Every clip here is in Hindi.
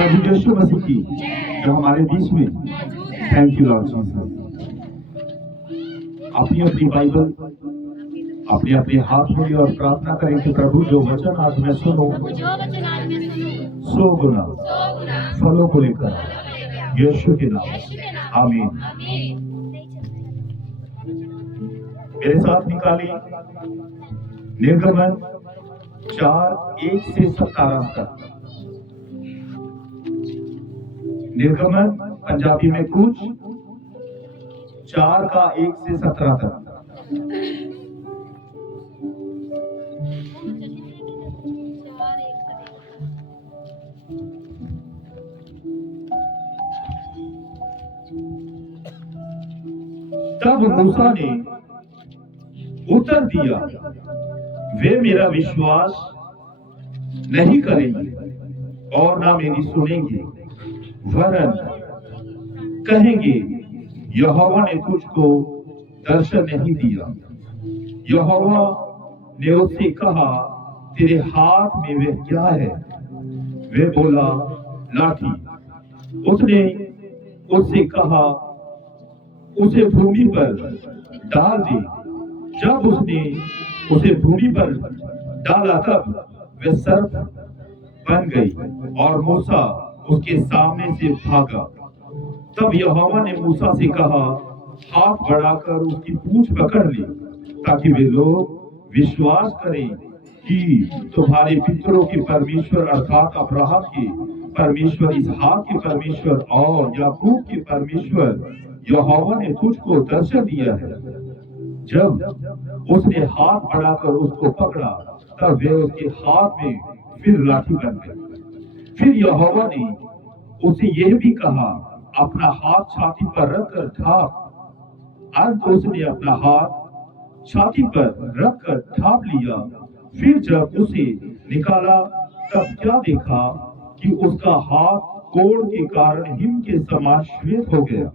प्रभु यीशु मसीह की जो हमारे बीच में। Thank you Lord Jesus. अपनी अपनी बाइबल अपने अपने हाथ में और प्रार्थना करें कि प्रभु जो वचन आज मैं सुनो सौ गुना फलों को लेकर यीशु के नाम आमीन। मेरे साथ निकाली निर्गमन 4:1 से 17 तक। निर्गमन पंजाबी में कुछ 4:1 से 17 तक। तब मूसा ने उत्तर दिया, वे मेरा विश्वास नहीं करेंगे और ना मेरी सुनेंगे, वरन कहेंगे यहोवा ने तुझको दर्शन नहीं दिया। यहोवा ने उससे कहा, तेरे हाथ में वह क्या है? वे बोला, लाठी। उसने उससे कहा, उसे भूमि पर डाल दे। जब उसने उसे भूमि पर डाला तब वह सर्प बन गई और मूसा उसके सामने से भागा। तब यहोवा ने मूसा से कहा, हाथ बढ़ाकर उसकी पूंछ पकड़ ले, ताकि वे लोग विश्वास करें कि तुम्हारे पितरों के परमेश्वर अर्थात अब्राहम के परमेश्वर, इसहाक के परमेश्वर और याकूब के परमेश्वर यहोवा ने तुझको दर्शन दिया है। जब उसने हाथ बढ़ाकर उसको पकड़ा तब वह उसके हाथ में फिर लाठी बन गई। फिर यहोवा ने उसे यह भी कहा, अपना हाथ छाती पर रखकर ढाप। अंत उसने अपना हाथ छाती पर रखकर ढाप लिया। फिर जब उसे निकाला तब क्या देखा कि उसका हाथ कोढ़ के कारण हिम के समान श्वेत हो गया।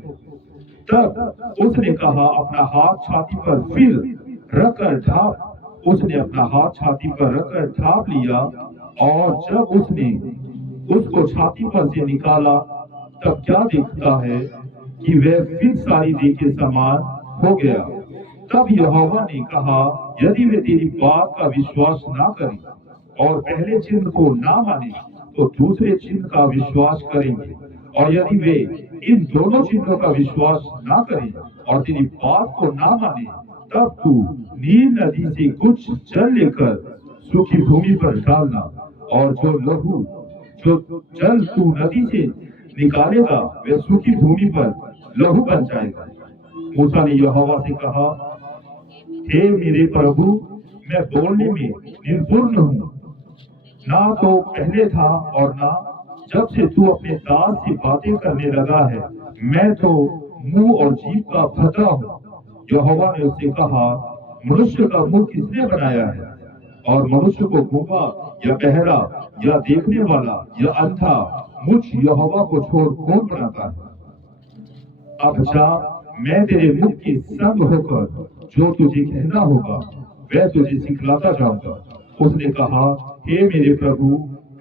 तब उसने कहा, अपना हाथ छाती पर फिर रखकर ढाप। उसने अपना हाथ छाती पर रखकर ढाप लिया और जब उसने उसको छाती पर से निकाला तब क्या देखता है कि वह फिर सारी देह के समान हो गया। तब यहोवा ने कहा, यदि वे तेरी बात का विश्वास ना करें और पहले चिन्ह को ना माने तो दूसरे चिन्ह का विश्वास करेंगे। और यदि वे इन दोनों चिन्हों का विश्वास ना करें और तेरी बात को ना माने, तब तू नील नदी से कुछ जल लेकर सूखी भूमि पर डालना, और जो जल तू नदी से निकालेगा वह सूखी भूमि पर लहू बन जाएगा। मूसा ने यहोवा से कहा, हे मेरे प्रभु, मैं बोलने में निर्पूर्ण हूँ, ना तो पहले था और ना जब से तू अपने दास से बातें करने लगा है। मैं तो मुंह और जीभ का फटा हूँ। यहोवा ने उससे कहा, मनुष्य का मुंह किसने बनाया है? और मनुष्य को गूंगा या बहरा या देखने वाला या अंधा मुझ यहोवा को छोड़ कौन बनाता है? अब जा, मैं तेरे मुख के संग होकर जो तुझे कहना होगा वह तुझे सिखलाता जाऊंगा। उसने कहा, हे मेरे प्रभु,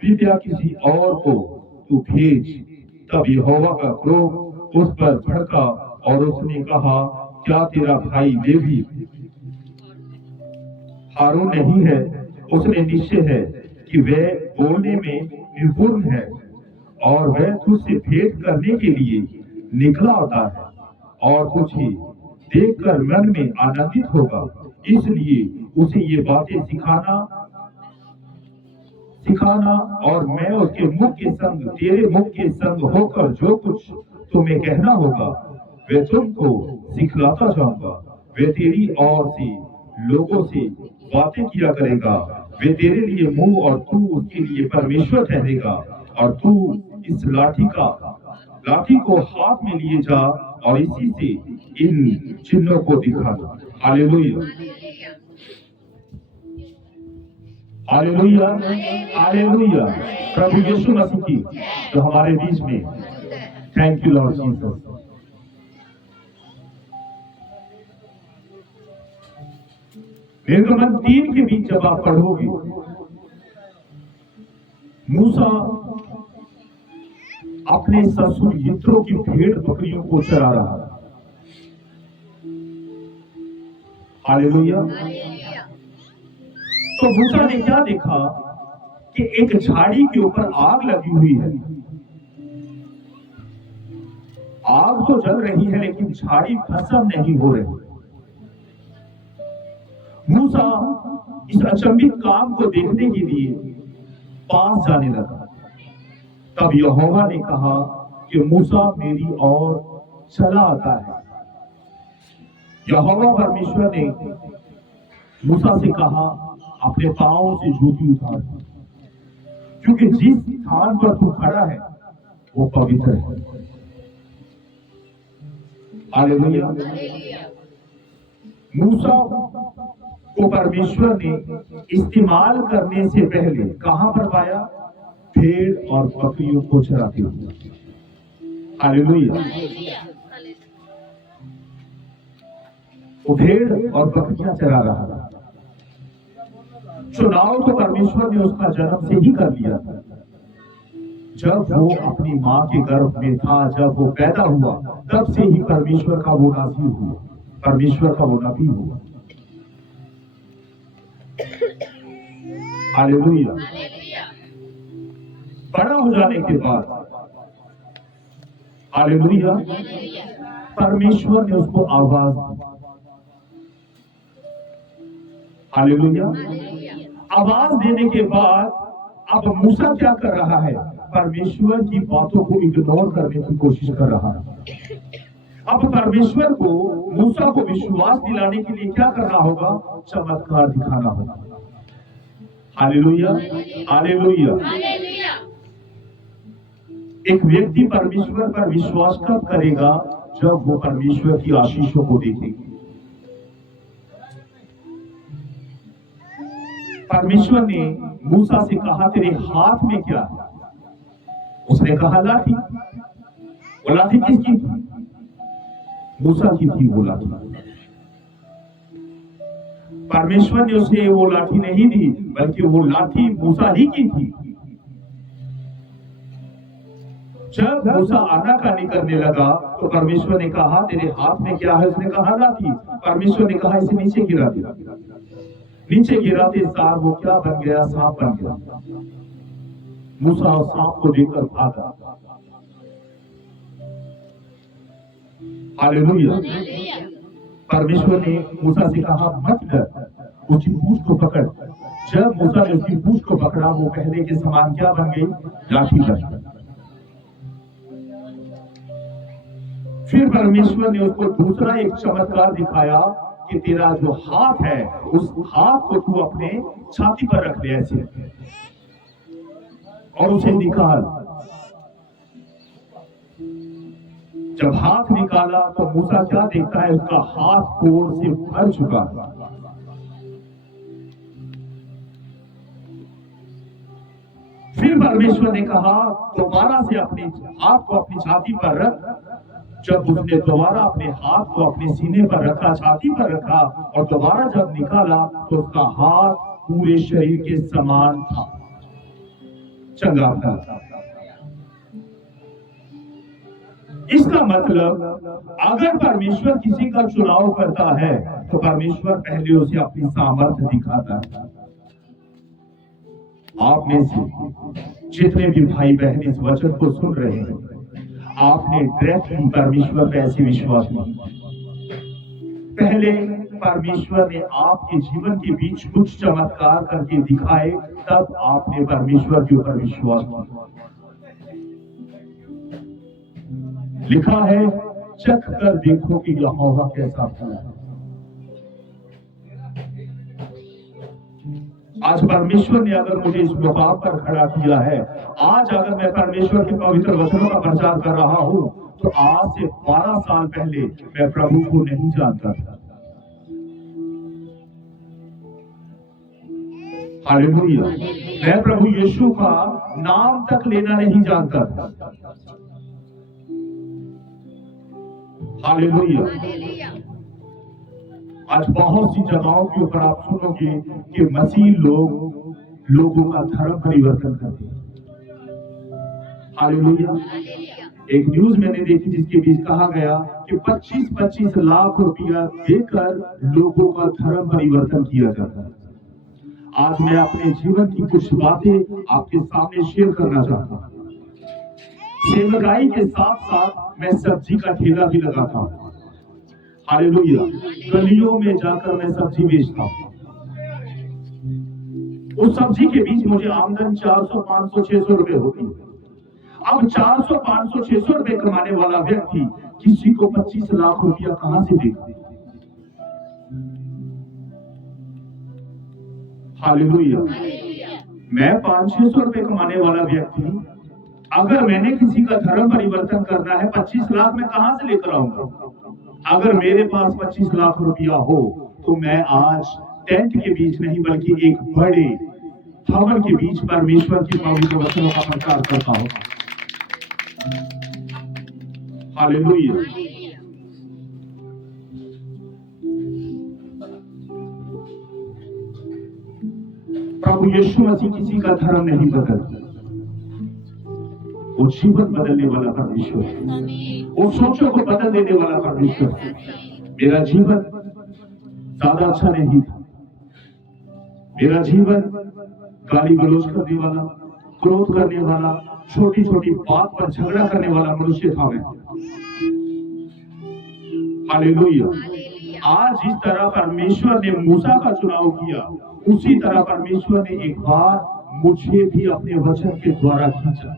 कृपया किसी और को तू भेज। तब यहोवा का क्रोध उस पर भड़का और उसने कहा, क्या तेरा भाई लेवी हारून नहीं है? उसने निश्चय है कि वह बोलने में निपुण है और वह तुझसे भेंट करने के लिए निकला आता है और तुझे देखकर मन में आनंदित होगा। इसलिए उसे ये बातें सिखाना और मैं उसके मुख के संग, तेरे मुख के संग होकर जो कुछ तुम्हें कहना होगा वह तुमको सिखलाता जाऊंगा। वे तेरी ओर से लोगों से बातें किया करेगा। वे तेरे लिए मुंह और तू उसके लिए परमेश्वर ठहरेगा। और तू इस लाठी को हाथ में लिए जा और इसी से इन चिन्हों को दिखा दो। Hallelujah, hallelujah, hallelujah. प्रभु यीशु मसीह की जो हमारे बीच में। Thank you Lord Jesus. निर्गमन 3 के बीच जब आप पढ़ोगे, मूसा अपने ससुर यित्रो की भेड़ बकरियों को चरा रहा था। हालेलुया। तो मूसा ने क्या देखा कि एक झाड़ी के ऊपर आग लगी हुई है। आग तो जल रही है लेकिन झाड़ी भस्म नहीं हो रही। मूसा इस अचंभित काम को देखने के लिए पास जाने लगा। तब यहोवा ने कहा कि मूसा मेरी ओर चला आता है। यहोवा परमेश्वर ने मूसा से कहा अपने पांव से जूती उतार, क्योंकि जिस स्थान पर तू खड़ा है वो पवित्र है। हालेलुया। मूसा को परमेश्वर ने इस्तेमाल करने से पहले कहां पर पाया? भेड़ और बकरियों को चराते हुए। हालेलुया। वो भेड़ और बकरियां चरा रहा था। चुनाव तो परमेश्वर ने उसका जन्म से ही कर लिया था। जब वो अपनी मां के गर्भ में था, जब वो पैदा हुआ, तब से ही परमेश्वर का वो नाज़ीर हुआ, परमेश्वर का वो नबी हुआ। हालेलुया। बड़ा हो जाने के बाद, हालेलुया, परमेश्वर ने उसको आवाज दी। हालेलुया। आवाज देने के बाद अब मूसा क्या कर रहा है? परमेश्वर की बातों को इग्नोर करने की कोशिश कर रहा है। अब परमेश्वर को, मूसा को विश्वास दिलाने के लिए क्या करना होगा? चमत्कार दिखाना होगा। हालेलुया। हालेलुया। एक व्यक्ति परमेश्वर पर विश्वास कब करेगा? जब वो परमेश्वर की आशीषों को देखेगा। परमेश्वर ने मूसा से कहा तेरे हाथ में क्या है? उसने कहा लाठी। वो लाठी किसकी थी? मूसा की थी वो लाठी। परमेश्वर ने उसे वो लाठी नहीं दी, बल्कि वो लाठी मूसा ही की थी। जब मूसा आनाकानी करने लगा तो परमेश्वर ने कहा तेरे हाथ में क्या है? उसने कहा लाठी। परमेश्वर ने कहा इसे नीचे गिरा दिया। नीचे गिराते सार वो क्या बन गया? सांप बन गया। मूसा और सांप को देखकर भागा। हालेलुया। परमेश्वर ने मूसा से कहा मत डर, उसकी पूंछ को पकड़। जब मूसा ने उसकी पूंछ को पकड़ा, वो पहले के समान क्या बन गई? लाठी बन गई। फिर परमेश्वर ने उसको दूसरा एक चमत्कार दिखाया कि तेरा जो हाथ है, उस हाथ को तू अपने छाती पर रख ले ऐसे, और उसे निकाल। जब हाथ निकाला तो मूसा क्या देखता है? उसका हाथ कोड़ से भर चुका है। फिर परमेश्वर ने कहा दोबारा से अपने हाथ को अपनी छाती पर रख। जब उसने दोबारा अपने हाथ को अपने सीने पर रखा, छाती पर रखा, और दोबारा जब निकाला तो उसका हाथ पूरे शरीर के समान था, चंगा था। इसका मतलब अगर परमेश्वर किसी का चुनाव करता है तो परमेश्वर पहले उसे अपनी सामर्थ्य दिखाता है। आप में से जितने भी भाई बहन इस वचन को सुन रहे हैं, आपने डायरेक्टली परमेश्वर पे ऐसे विश्वास नहीं। पहले परमेश्वर ने आपके जीवन के बीच कुछ चमत्कार करके दिखाए, तब आपने परमेश्वर के ऊपर विश्वास किया। लिखा है चख कर देखो कि यहोवा कैसा भला है। आज परमेश्वर ने अगर मुझे इस मुकाम पर खड़ा किया है, आज अगर मैं परमेश्वर के पवित्र वचनों का प्रचार कर रहा हूं, तो आज से 12 साल पहले मैं प्रभु को नहीं जानता था। हालेलुया। मैं प्रभु यीशु का नाम तक लेना नहीं जानता था। हालेलुया। आज बहुत सी जगहों के ऊपर आप सुनोगे कि मसीह लोगों का धर्म परिवर्तन करते हैं। हालेलुया। एक न्यूज मैंने देखी जिसके बीच कहा गया कि 25-25 लाख रुपया देकर लोगों का धर्म परिवर्तन किया जाता है। आज मैं अपने जीवन की कुछ बातें आपके सामने शेयर करना चाहता हूँ। सेवकाई के साथ साथ मैं सब्जी का ठेला भी लगाता हूँ। हालेलुया। गलियों में जाकर मैं सब्जी बेचता हूँ। उस सब्जी के बीच मुझे आमदन 400, 500, 600 रुपए होती है। अब 400, 500, 600 रुपए कमाने वाला व्यक्ति किसी को 25 लाख रुपया कहां से देगा? हालेलुया। मैं 500-600 रुपए कमाने वाला व्यक्ति, अगर मैंने किसी का धर्म परिवर्तन करना है, 25 लाख में कहां से लेकर आऊंगा? अगर मेरे पास 25 लाख रुपया हो तो मैं आज टेंट के बीच नहीं बल्कि एक बड़े भवन के बीच परमेश्वर की पवित्र वचनों का प्रचार करता हूं। हालेलुया। प्रभु यीशु मसीह किसी का धर्म नहीं बदलता। वो जीवन बदलने वाला परमेश्वर है। वो सोचों को बदल देने वाला परमेश्वर है। मेरा जीवन ज्यादा अच्छा नहीं था। मेरा जीवन गाली गलौज करने वाला, क्रोध करने वाला, छोटी छोटी बात पर झगड़ा करने वाला मनुष्य था मैं। हालेलुया। आज जिस तरह परमेश्वर ने मूसा का चुनाव किया, उसी तरह परमेश्वर ने एक बार मुझे भी अपने वचन के द्वारा खींचा।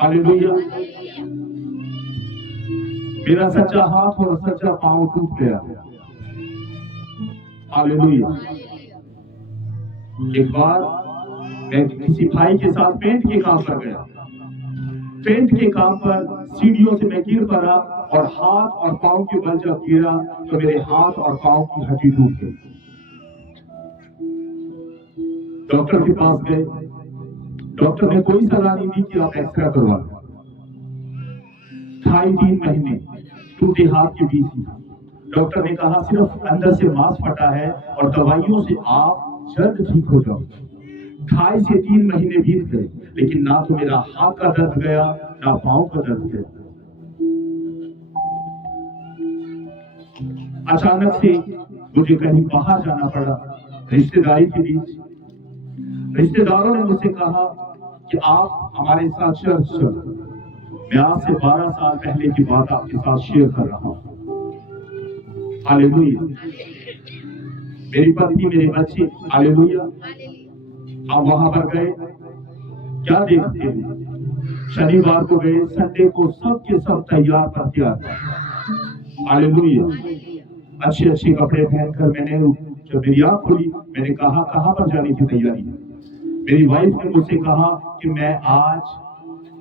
हालेलुया। मेरा सच्चा हाथ और सच्चा पांव टूट गया। हालेलुया। एक बार मैं किसी भाई के साथ पेंट के काम पर गया। पेंट के काम पर सीढ़ियों से मैं गिर पड़ा और हाथ और पांव के बल जब गिरा तो मेरे हाथ और पांव की हड्डी टूट गई। डॉक्टर के पास गए। डॉक्टर ने कोई सलाह नहीं दी कि आप एक्सरे करवा लो। 2.5-3 महीने टूटे हाथ के बीच में डॉक्टर ने कहा सिर्फ अंदर से मांस फटा है और दवाइयों से आप जल्द ठीक हो जाओ। 2.5 से 3 महीने बीत गए, लेकिन ना तो मेरा हाथ का दर्द गया ना पांव का दर्द गया। अचानक से मुझे कहीं बाहर जाना पड़ा, रिश्तेदारी के बीच। रिश्तेदारों ने मुझसे कहा कि आप हमारे साथ चर्च चलो। मैं आज से 12 साल पहले की बात आपके साथ शेयर कर रहा हूं। हालेलुया। मेरी पत्नी, मेरे बच्चे, हालेलुया। आप वहां पर गए, क्या देखते हैं? शनिवार को गए, संडे को सब के सब तैयार पर तैयार। हालेलुया। अच्छे अच्छे कपड़े पहनकर मैंने, जब मेरी आंख खुली, मैंने कहा कहां पर जाने की तैयारी है? मेरी वाइफ ने मुझसे कहा कि मैं आज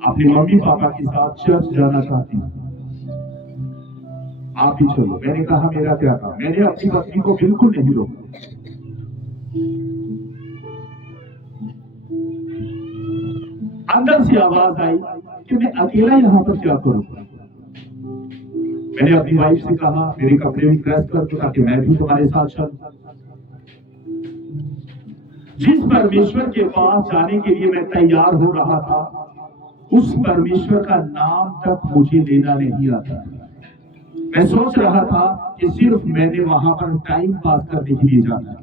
अपने मम्मी पापा के साथ चर्च जाना चाहती हूँ, आप भी चलो। मैंने कहा मेरा क्या काम? मैंने अपनी पत्नी को बिल्कुल नहीं रोका। अंदर से आवाज आई कि मैं अकेला यहाँ पर क्या करूँ। मैंने अपनी वाइफ से कहा मेरे कपड़े भी प्रेस कर दो ताकि मैं भी तुम्हारे साथ चलूं। जिस परमेश्वर के पास जाने के लिए मैं तैयार हो रहा था, उस परमेश्वर का नाम तक मुझे लेना नहीं आता। मैं सोच रहा था कि सिर्फ मैंने वहां पर टाइम पास करने के लिए जाना है,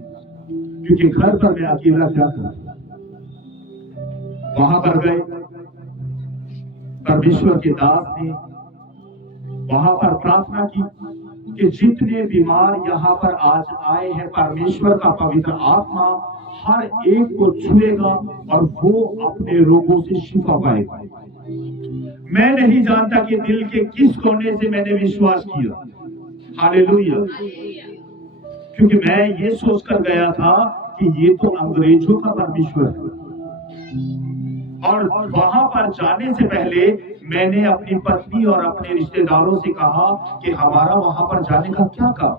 क्योंकि घर पर मैं अकेला क्या करूं। वहां पर गए, परमेश्वर के दास ने वहां पर प्रार्थना की कि जितने बीमार यहाँ पर आज आए हैं, परमेश्वर का पवित्र आत्मा हर एक को छुएगा और वो अपने रोगों से शिफा पाएगा। मैं नहीं जानता कि दिल के किस कोने से मैंने विश्वास किया। हालेलुया। क्योंकि मैं ये सोचकर गया था कि ये तो अंग्रेजों का परमेश्वर है, और वहां पर जाने से पहले मैंने अपनी पत्नी और अपने रिश्तेदारों से कहा कि हमारा वहां पर जाने का क्या काम।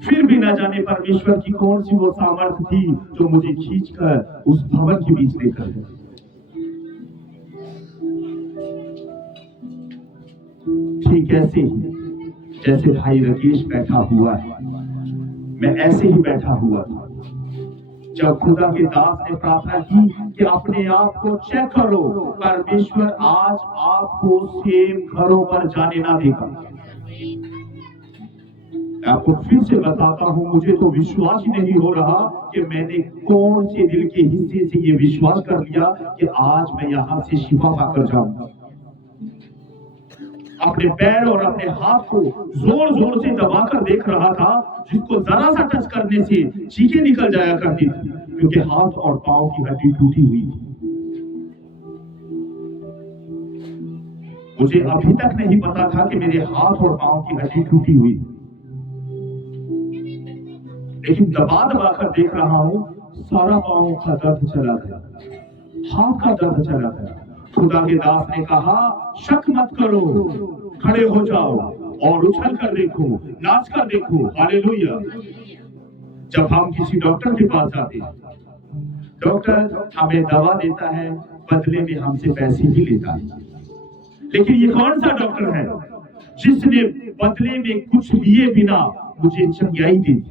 फिर भी न जाने परमेश्वर की कौन सी वो सामर्थ्य थी जो मुझे खींचकर उस भवन के बीच लेकर गई। ठीक ऐसे ही जैसे भाई राकेश बैठा हुआ है, मैं ऐसे ही बैठा हुआ था। जब खुदा के दास ने प्रार्थना की कि अपने आप को चेक करो, परमेश्वर आज आपको सेम घरों पर जाने ना देगा। आपको फिर से बताता हूं, मुझे तो विश्वास ही नहीं हो रहा कि मैंने कौन से दिल के हिस्से से ये विश्वास कर लिया कि आज मैं यहां से शिफा पाकर जाऊंगा। अपने पैर और अपने हाथ को जोर जोर से दबाकर देख रहा था, जिसको जरा सा टच करने से चीखें निकल जाया करती थी, क्योंकि हाथ और पांव की हड्डी टूटी हुई थी। मुझे अभी तक नहीं पता था कि मेरे हाथ और पांव की हड्डी टूटी हुई, लेकिन दबा दबा कर देख रहा हूं, सारा पांव का दर्द चला गया, हाथ का दर्द चला गया। खुदा के दास ने कहा, शक मत करो, खड़े हो जाओ और उछल कर देखो, नाच कर देखो। हालेलुया। जब हम किसी डॉक्टर के पास जाते हैं, डॉक्टर हमें दवा देता है, बदले में हमसे पैसे भी लेता है। लेकिन ये कौन सा डॉक्टर है जिसने बदले में कुछ लिए बिना मुझे चंगाई दी?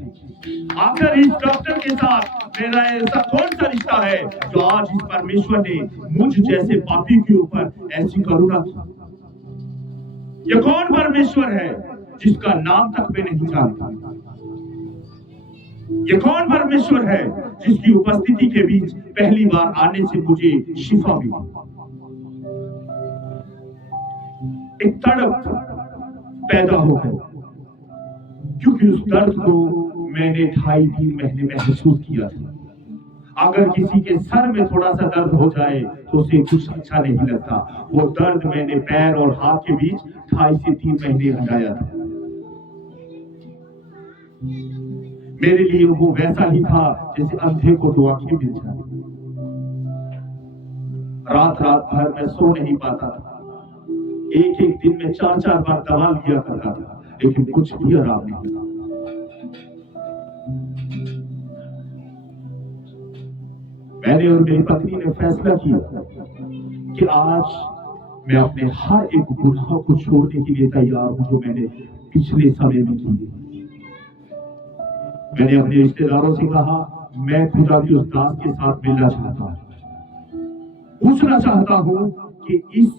आखिर इस डॉक्टर के साथ मेरा ऐसा कौन सा रिश्ता है जो आज इस परमेश्वर ने मुझ जैसे पापी के ऊपर ऐसी करुणा की? ये कौन परमेश्वर है जिसका नाम तक मैं नहीं जानता? ये कौन परमेश्वर है जिसकी उपस्थिति के बीच पहली बार आने से मुझे शिफा मिली? एक तड़प पैदा हो गई, क्योंकि उस दर्द को मैंने 2.5-3 महीने महसूस किया था। अगर किसी के सर में थोड़ा सा दर्द हो जाए तो उसे कुछ अच्छा नहीं लगता। वो दर्द मैंने पैर और हाथ के बीच 2.5 से 3 महीने हटाया था। मेरे लिए वो वैसा ही था जैसे अंधे को 2 आंखें मिल जाए। रात रात भर मैं सो नहीं पाता था। एक दिन में 4-4 बार दवा लिया करता था, लेकिन कुछ भी आराम नहीं था। मैंने और मेरी पत्नी ने फैसला किया कि आज मैं अपने हर एक गुनाह को छोड़ने के लिए तैयार हूं जो मैंने पिछले समय में किए। मैंने अपने रिश्तेदारों से कहा, मैं खुदा की उस दास के साथ मिलना चाहता हूं, पूछना चाहता हूं कि इस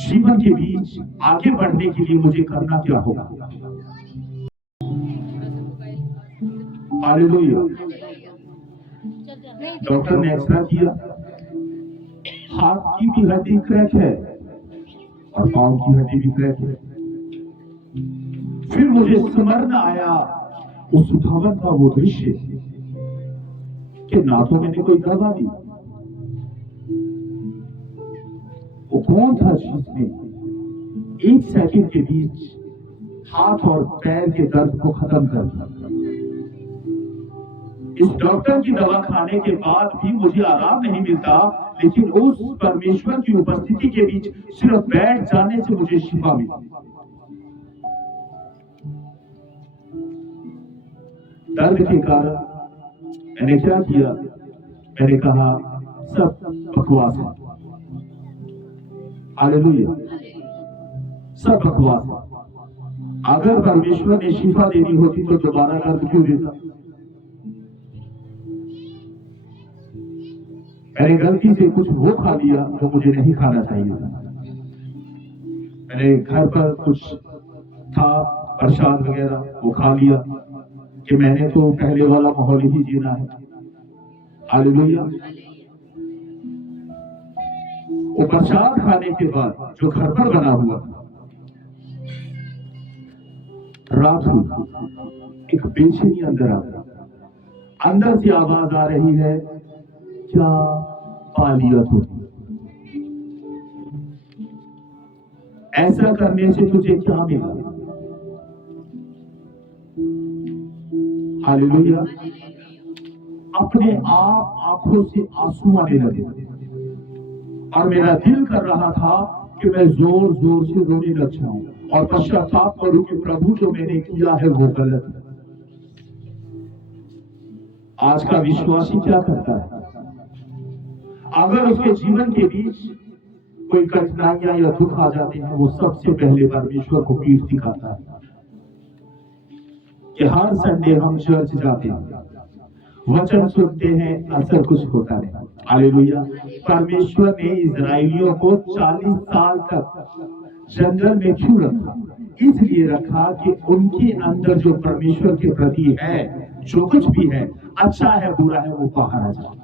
जीवन के बीच आगे बढ़ने के लिए मुझे करना क्या होगा। हालेलुया। डॉक्टर ने एक्सरे किया, हाथ की भी हड्डी क्रैक है और पांव की हड्डी भी क्रैक है। फिर मुझे स्मरण आया उस भवन का वो दृश्य कि ना तो मैंने कोई दवा दी, वो कौन था जिसने 1 सेकंड के बीच हाथ और पैर के दर्द को खत्म कर दिया। इस डॉक्टर की दवा खाने के बाद भी मुझे आराम नहीं मिलता, लेकिन उस परमेश्वर की उपस्थिति के बीच सिर्फ बैठ जाने से मुझे शिफा मिली। दर्द के कारण मैंने क्या किया? मैंने कहा, सब बकवास है। हालेलुया। सब बकवास है। अगर परमेश्वर ने शिफा देनी होती तो दोबारा दर्द क्यों देता? मैंने गलती से कुछ वो खा लिया जो मुझे नहीं खाना चाहिए था। मैंने घर पर कुछ था प्रसाद वगैरह, वो खा लिया कि मैंने तो पहले वाला माहौल ही जीना है। हालेलुया। वो प्रसाद खाने के बाद जो घर पर बना हुआ था, रात हुई, एक बेचैनी अंदर आ गई। अंदर से आवाज आ रही है, क्या पा लिया तूने? ऐसा करने से तुझे क्या मिला? हालेलुया। अपने आप आंखों से आंसू आने लगे और मेरा दिल कर रहा था कि मैं जोर जोर से रोने लग जाऊं और पश्चाताप करूं कि प्रभु जो मैंने किया है वो गलत है। आज का विश्वासी क्या करता है? अगर उसके जीवन के बीच कोई कठिनाइयां या दुख आ जाते हैं, वो सबसे पहले परमेश्वर को पीठ दिखाता है। कि हर संडे हम चर्च जाते हैं, वचन सुनते हैं, असर कुछ होता नहीं। हालेलुया। परमेश्वर ने इजराइलियों को 40 साल तक जंगल में क्यों रखा? इसलिए रखा कि उनके अंदर जो परमेश्वर के प्रति है, जो कुछ भी है, अच्छा है बुरा है, वो बाहर आ जाए।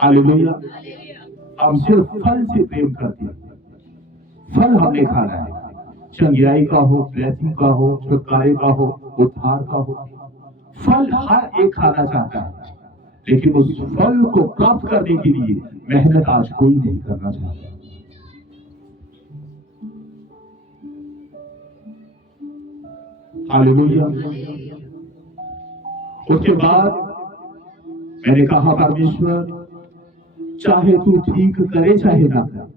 हालेलुया। हम सिर्फ फल से प्रेम करते हैं। फल हमने खाना है, चंगियाई का हो, ब्लेसिंग का हो, छुटकारे का हो, उद्धार का हो। फल हर एक खाना चाहता है, लेकिन उस फल को प्राप्त करने के लिए मेहनत आज कोई नहीं करना चाहता। हालेलुया। उसके बाद मैंने कहा, परमेश्वर चाहे तू ठीक करे चाहे ना करे,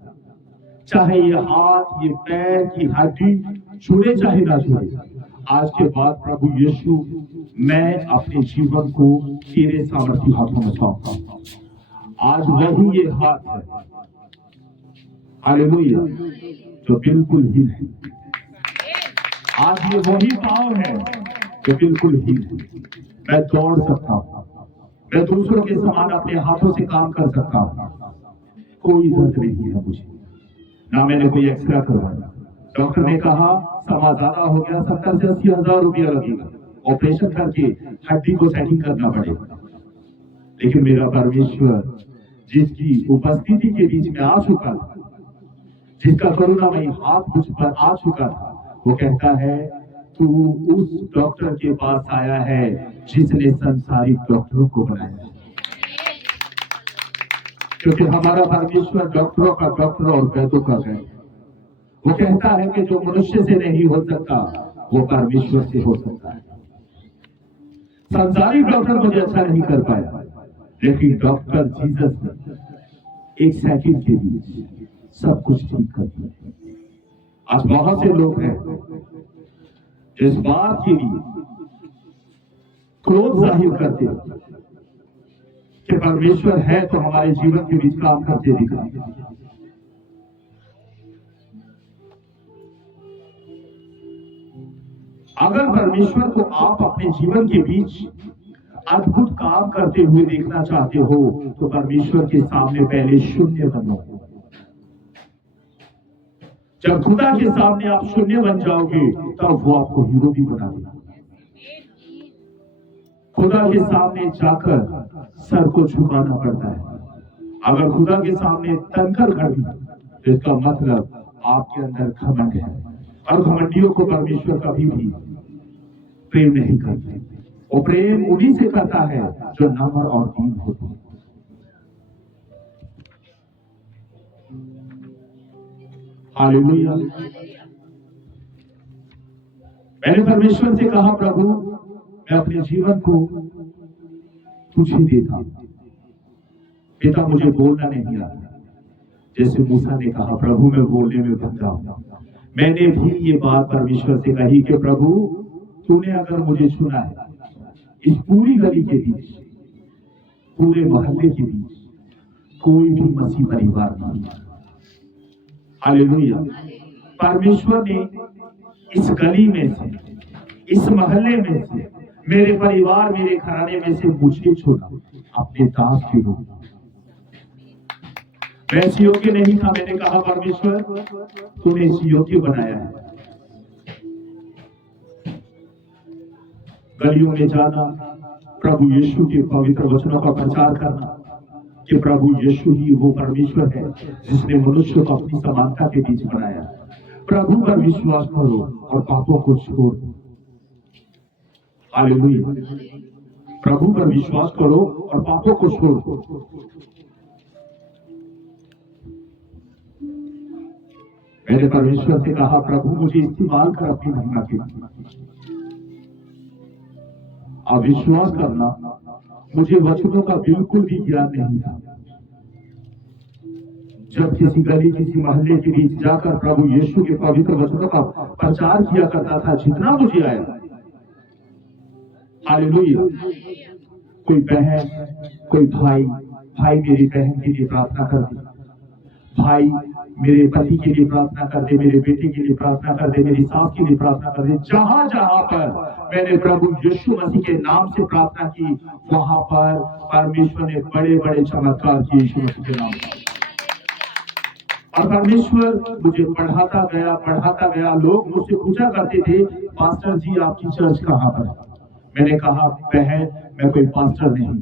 चाहे ये हाथ ये पैर की हड्डी छूटे चाहे ना छूटे, आज के बाद प्रभु यीशु मैं अपने जीवन को तेरे सामर्थ्य हाथों में सौंपता हूं। आज वही ये हाथ है, हालेलुया, जो बिल्कुल ही नहीं। आज ये वही पांव है जो बिल्कुल ही नहीं। मैं दौड़ सकता हूं, मैं दूसरों के समान अपने हाथों से काम कर सकता हूं। कोई दर्द नहीं है मुझे, ना मैंने कोई एक्सरा करवाया। डॉक्टर ने कहा समा ज्यादा हो गया, 70 से 80 हजार रुपया लगेगा, ऑपरेशन करके हड्डी को सेटिंग करना पड़ेगा। लेकिन मेरा परमेश्वर जिसकी उपस्थिति के बीच में आ चुका था, जिसका करुणामयी हाथ मुझ पर आ चुका था, वो कहता है तू उस डॉक्टर के पास आया है जिसने संसारिक डॉक्टरों को बनाया है। क्योंकि हमारा परमेश्वर डॉक्टरों का डॉक्टर और वैद्यों का वैद्य। वो कहता है कि जो मनुष्य से नहीं हो सकता वो परमेश्वर से हो सकता है। संसारिक डॉक्टर मुझे अच्छा नहीं कर पाया, लेकिन डॉक्टर जीसस ने 1 सेकंड के बीच सब कुछ ठीक कर दिया। आज बहुत से लोग हैं इस बात के लिए क्रोध जाहिर करते हैं कि परमेश्वर है तो हमारे जीवन के बीच काम करते दिखाई। अगर परमेश्वर को आप अपने जीवन के बीच अद्भुत काम करते हुए देखना चाहते हो तो परमेश्वर के सामने पहले शून्य बनो। जब खुदा के सामने आप शून्य बन जाओगे तब वो आपको हीरो भी बना देगा। खुदा के सामने जाकर सर को झुकाना पड़ता है। अगर खुदा के सामने तनकर खड़ी तो इसका मतलब आपके अंदर घमंड है, और घमंडियों को परमेश्वर कभी भी प्रेम नहीं करते। वो प्रेम उन्हीं से करता है जो नम्र और दीन होते हैं। हालेलुया। मैंने परमेश्वर से कहा प्रभु मैं अपने जीवन को तुझे देता हूं। पिता मुझे बोलना नहीं आता, जैसे मूसा ने कहा प्रभु मैं बोलने में बंधा हूं। मैंने भी ये बात परमेश्वर से कही कि प्रभु तूने अगर मुझे चुना है, इस पूरी गली के बीच, पूरे मोहल्ले के बीच कोई भी मसीह परिवार नहीं है। हालेलुया। परमेश्वर ने इस गली में से, इस मोहल्ले में से, मेरे परिवार मेरे घराने में से मुझे चुना अपने दास के रूप में। मैं इस योग्य नहीं था, मैंने कहा परमेश्वर तूने इस योग्य बनाया है। गलियों में जाना, प्रभु यीशु के पवित्र वचनों का प्रचार करना कि प्रभु यीशु ही वो परमेश्वर है जिसने मनुष्य को अपनी समानता के बीच बनाया। प्रभु पर विश्वास करो और पापों को छोड़ दो। हालेलुया। प्रभु पर विश्वास करो और पापों को छोड़ दो। मैंने परमेश्वर से कहा प्रभु मुझे इस्तेमाल कर अपनी महिमा के लिए। अब विश्वास करना मुझे वचनों का बिल्कुल भी ज्ञान नहीं था। जब किसी गली किसी मोहल्ले के बीच जाकर प्रभु यीशु के पवित्र वचनों का प्रचार किया करता था, जितना मुझे आया, हालेलुया, कोई बहन कोई भाई, भाई मेरी बहन के लिए प्रार्थना करती, भाई मेरे पति के लिए प्रार्थना कर दे, मेरे बेटे के लिए प्रार्थना कर दे, मेरी सास के लिए प्रार्थना कर दे। जहां जहां पर मैंने प्रभु यीशु मसीह के नाम से प्रार्थना की, वहां पर परमेश्वर ने बड़े बड़े चमत्कार किए यीशु मसीह के नाम से। और परमेश्वर मुझे पढ़ाता गया। लोग मुझसे पूछा करते थे, पास्टर जी आपकी चर्च कहाँ पर है? मैंने कहा, बहन मैं कोई पास्टर नहीं,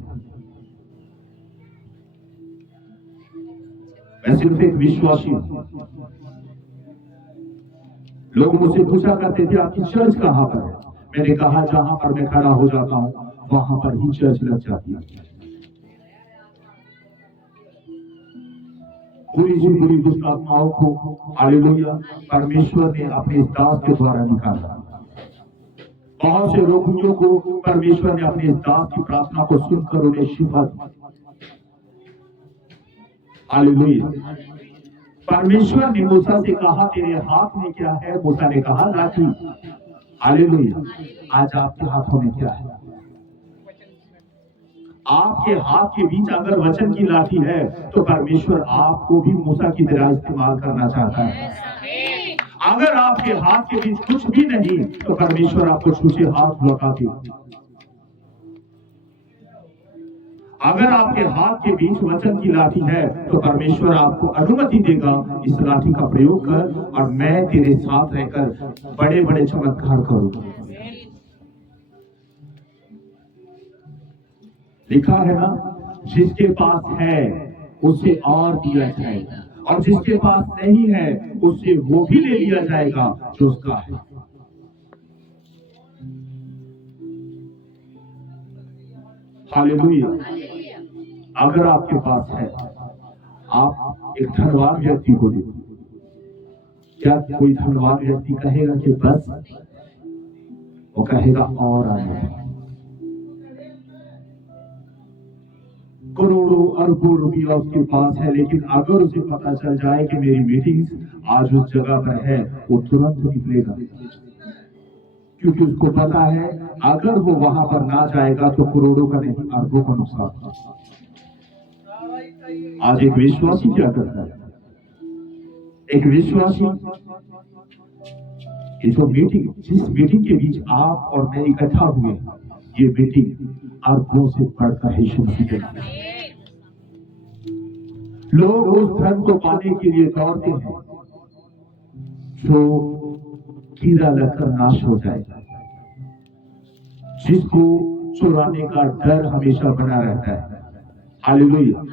मैं सिर्फ एक विश्वासी हूं। लोग मुझसे पूछा करते थे, आपकी चर्च कहाँ पर है? मैंने कहा, जहां पर मैं खड़ा हो जाता हूं वहां पर ही चर्च लग जाती है। पूरी दुष्ट आत्माओं को हालेलुया परमेश्वर ने अपने इस दास के द्वारा निकाला। बहुत से रोगियों को परमेश्वर ने अपने इस दास की प्रार्थना को सुनकर उन्हें शिफा दी। हालेलुया। परमेश्वर ने मूसा से कहा, तेरे हाथ में क्या है? मूसा ने कहा, लाठी। हालेलुया। आज आपके हाथों में क्या है? आपके हाथ के बीच अगर वचन की लाठी है तो परमेश्वर आपको भी मूसा की तरह इस्तेमाल करना चाहता है। अगर आपके हाथ के बीच कुछ भी नहीं तो परमेश्वर आपको छूछे हाथ लौटा दे। अगर आपके हाथ के बीच वचन की लाठी है तो परमेश्वर आपको अनुमति देगा, इस लाठी का प्रयोग कर और मैं तेरे साथ रहकर बड़े बड़े चमत्कार करूंगा। लिखा है ना, जिसके पास है उसे और दिया जाएगा और जिसके पास नहीं है उससे वो भी ले लिया जाएगा जो उसका है। हालेलुया। अगर आपके पास है, आप एक धनवान व्यक्ति को दे, क्या कोई धनवान व्यक्ति कहेगा कि बस? वो कहेगा और आने। करोड़ों अरबों रुपया उसके पास है, लेकिन अगर उसे पता चल जाए कि मेरी मीटिंग आज उस जगह पर है, वो तुरंत निकलेगा, क्योंकि उसको पता है अगर वो वहां पर ना जाएगा तो करोड़ों का नहीं अरबों का नुकसान। आज एक विश्वासी क्या करता है? एक विश्वासी जिस मीटिंग के बीच आप और मैं इकट्ठा हुए, ये मीटिंग अरबों से बढ़कर है यीशु मसीह के नाम। लोग उस धन को पाने के लिए दौड़ते हैं जो कीड़ा लगकर नाश हो जाएगा, जिसको चुराने का डर हमेशा बना रहता है। हालेलुया।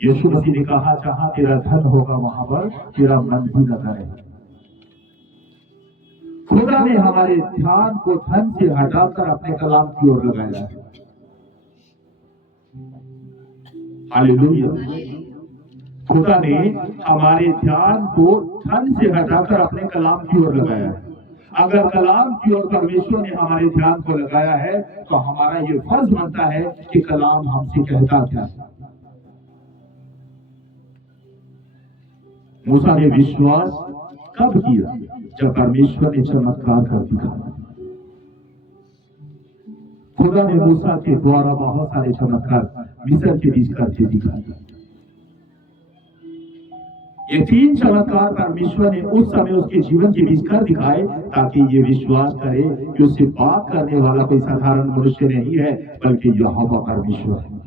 यीशु मसीह ने कहा, जहां तेरा धन होगा वहां पर तेरा मन भी लगा रहेगा। खुदा ने हमारे ध्यान को धन से हटाकर अपने कलाम की ओर लगाया है। हालेलुया। खुदा ने हमारे ध्यान को धन से हटाकर अपने कलाम की ओर लगाया है। अगर कलाम की ओर परमेश्वर ने हमारे ध्यान को लगाया है तो हमारा ये फर्ज बनता है कि कलाम हमसे कहता क्या है। मूसा ने विश्वास कब किया? जब परमेश्वर ने चमत्कार कर दिखाया। खुदा ने मूसा के द्वारा बहुत सारे चमत्कार मिस्र के बीच करके दिखाया। ये 3 चमत्कार परमेश्वर ने उस समय उसके जीवन के बीच कर दिखाए ताकि ये विश्वास करे कि उससे बात करने वाला कोई साधारण मनुष्य नहीं है, बल्कि यहोवा परमेश्वर है।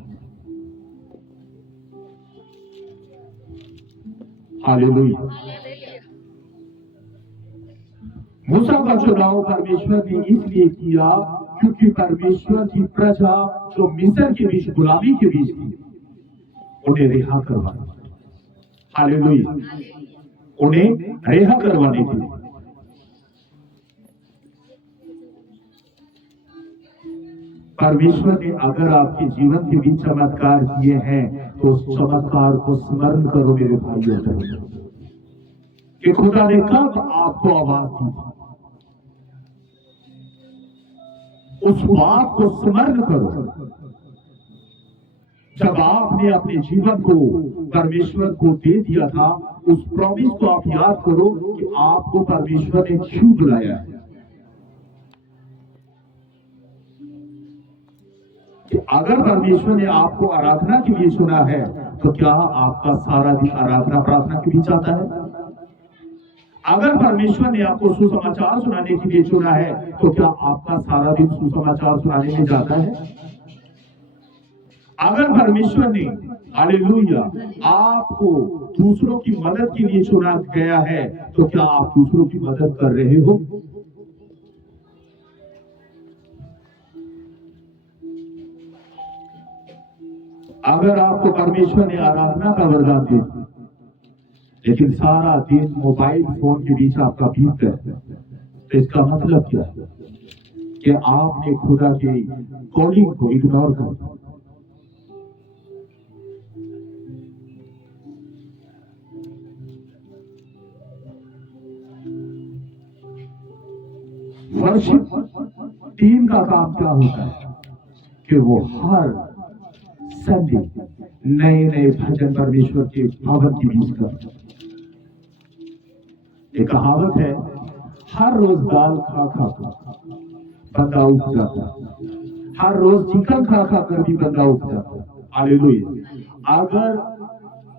हालेलुया। मूसा का चुनाव परमेश्वर ने इसलिए किया क्योंकि परमेश्वर की प्रजा जो मिस्र के बीच गुलामी के बीच थी, उन्हें रिहा करवाना। हालेलुया। उन्हें रिहा करवाने के लिए परमेश्वर ने अगर आपके जीवन के बीच चमत्कार किए हैं तो उस चमत्कार को स्मरण करो मेरे भाइयों बहनों, कि खुदा ने कब आपको आवाज दी थी। उस बात को स्मरण करो जब आपने अपने जीवन को परमेश्वर को दे दिया था। उस प्रॉमिस को आप याद करो कि आपको परमेश्वर ने क्यों बुलाया है। कि अगर परमेश्वर ने आपको आराधना के लिए चुना है तो क्या आपका सारा दिन आराधना प्रार्थना के बीच जाता है? अगर परमेश्वर ने आपको सुसमाचार सुनाने के लिए चुना है तो क्या आपका सारा दिन सुसमाचार सुनाने में जाता है? अगर परमेश्वर ने हालेलुया आपको दूसरों की मदद के लिए चुना गया है तो क्या आप दूसरों की मदद कर रहे हो? अगर आपको परमेश्वर ने आराधना का वरदान दिया लेकिन सारा दिन मोबाइल फोन के बीच आपका बीत है तो इसका मतलब क्या है? कि आपने खुदा के कॉलिंग को इग्नोर कर दिया। वर्शिप टीम का काम क्या होता है कि वो हर संडे नए नए भजन परमेश्वर के भवन के बीच करते हैं। एक कहावत है, हर रोज दाल खा खा कर बंदा उठ जाता है, हर रोज चिकन खा खा कर भी बंदा उठ जाता है। हालेलुया। अगर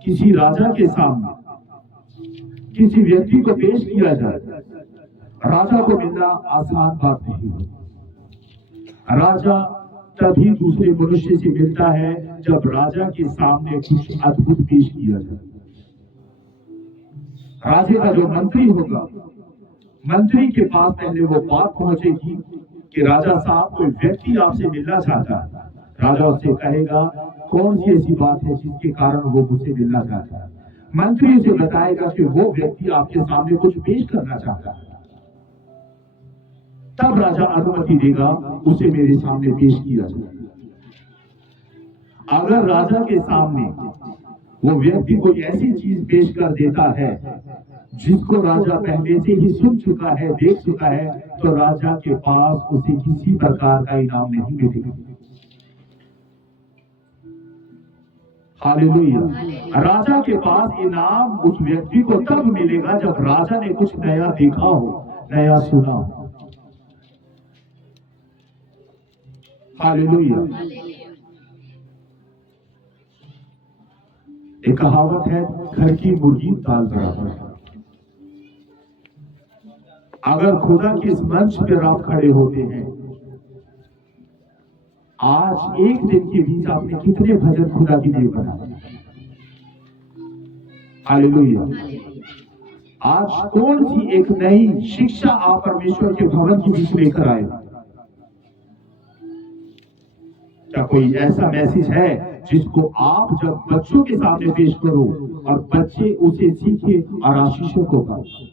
किसी राजा के सामने किसी व्यक्ति को पेश किया जाए, राजा को मिलना आसान बात नहीं है। राजा तभी दूसरे मनुष्य से मिलता है जब राजा के सामने कुछ अद्भुत पेश किया जाए। राजे का जो मंत्री होगा, मंत्री के पास पहले वो बात पहुंचेगी कि राजा साहब कोई व्यक्ति आपसे मिलना चाहता है। राजा उससे कहेगा कौन सी ऐसी बात है जिसके कारण वो मुझसे मिलना चाहता है। मंत्री उसे बताएगा कि वो व्यक्ति आपके सामने कुछ पेश करना चाहता है। तब राजा अनुमति देगा उसे मेरे सामने पेश किया जाए। अगर राजा के सामने वो व्यक्ति कोई ऐसी चीज पेश कर देता है जिसको राजा पहले से ही सुन चुका है, देख चुका है, तो राजा के पास उसे किसी प्रकार का इनाम नहीं मिलेगा। हालेलुया। राजा के पास इनाम उस व्यक्ति को तब मिलेगा जब राजा ने कुछ नया देखा हो, नया सुना हो। हालेलुया। एक कहावत है, घर की मुर्गी दाल बराबर। अगर खुदा के इस मंच पर आप खड़े होते हैं, आज एक दिन के बीच आपने कितने भजन खुदा के लिए बनाए? हालेलुया। आज कौन सी एक नई शिक्षा आप परमेश्वर के भवन के बीच लेकर आए? क्या कोई ऐसा मैसेज है जिसको आप जब बच्चों के सामने पेश करो और बच्चे उसे सीखे और आशीषों को पाए?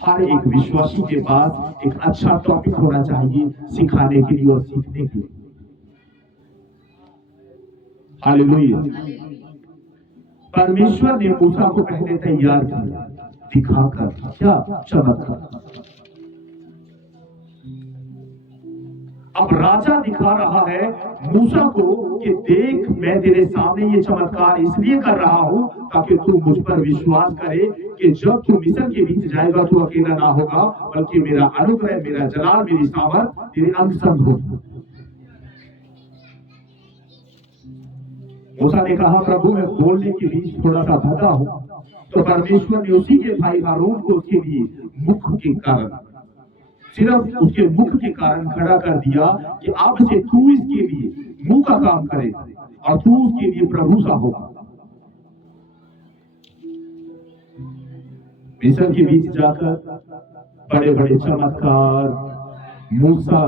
हर एक विश्वासी के पास एक अच्छा टॉपिक होना चाहिए सिखाने के लिए और सीखने के लिए। हालेलुया। परमेश्वर ने मूसा को पहले तैयार किया, दिखाकर क्या चमत्कार। अब राजा दिखा रहा है मूसा को कि देख, मैं तेरे सामने ये चमत्कार इसलिए कर रहा हूं ताकि तू मुझ पर विश्वास करे कि जब तू मिस्र के बीच जाएगा तू अकेला ना होगा, बल्कि मेरा अनुग्रह, मेरा जलाल, मेरी सामर्थ तेरे अंग संग होगी। मूसा ने कहा, प्रभु मैं बोलने के बीच थोड़ा सा भगा हूं। तो परमेश्वर ने उसी के भाई हारून को उसके लिए मुख के कारण, सिर्फ उसके मुख के कारण खड़ा कर दिया कि अब से तू इसके लिए मुंह का काम करे और तू उसके लिए प्रभु सा होगा। मिस्र के बीच जाकर बड़े बड़े चमत्कार मूसा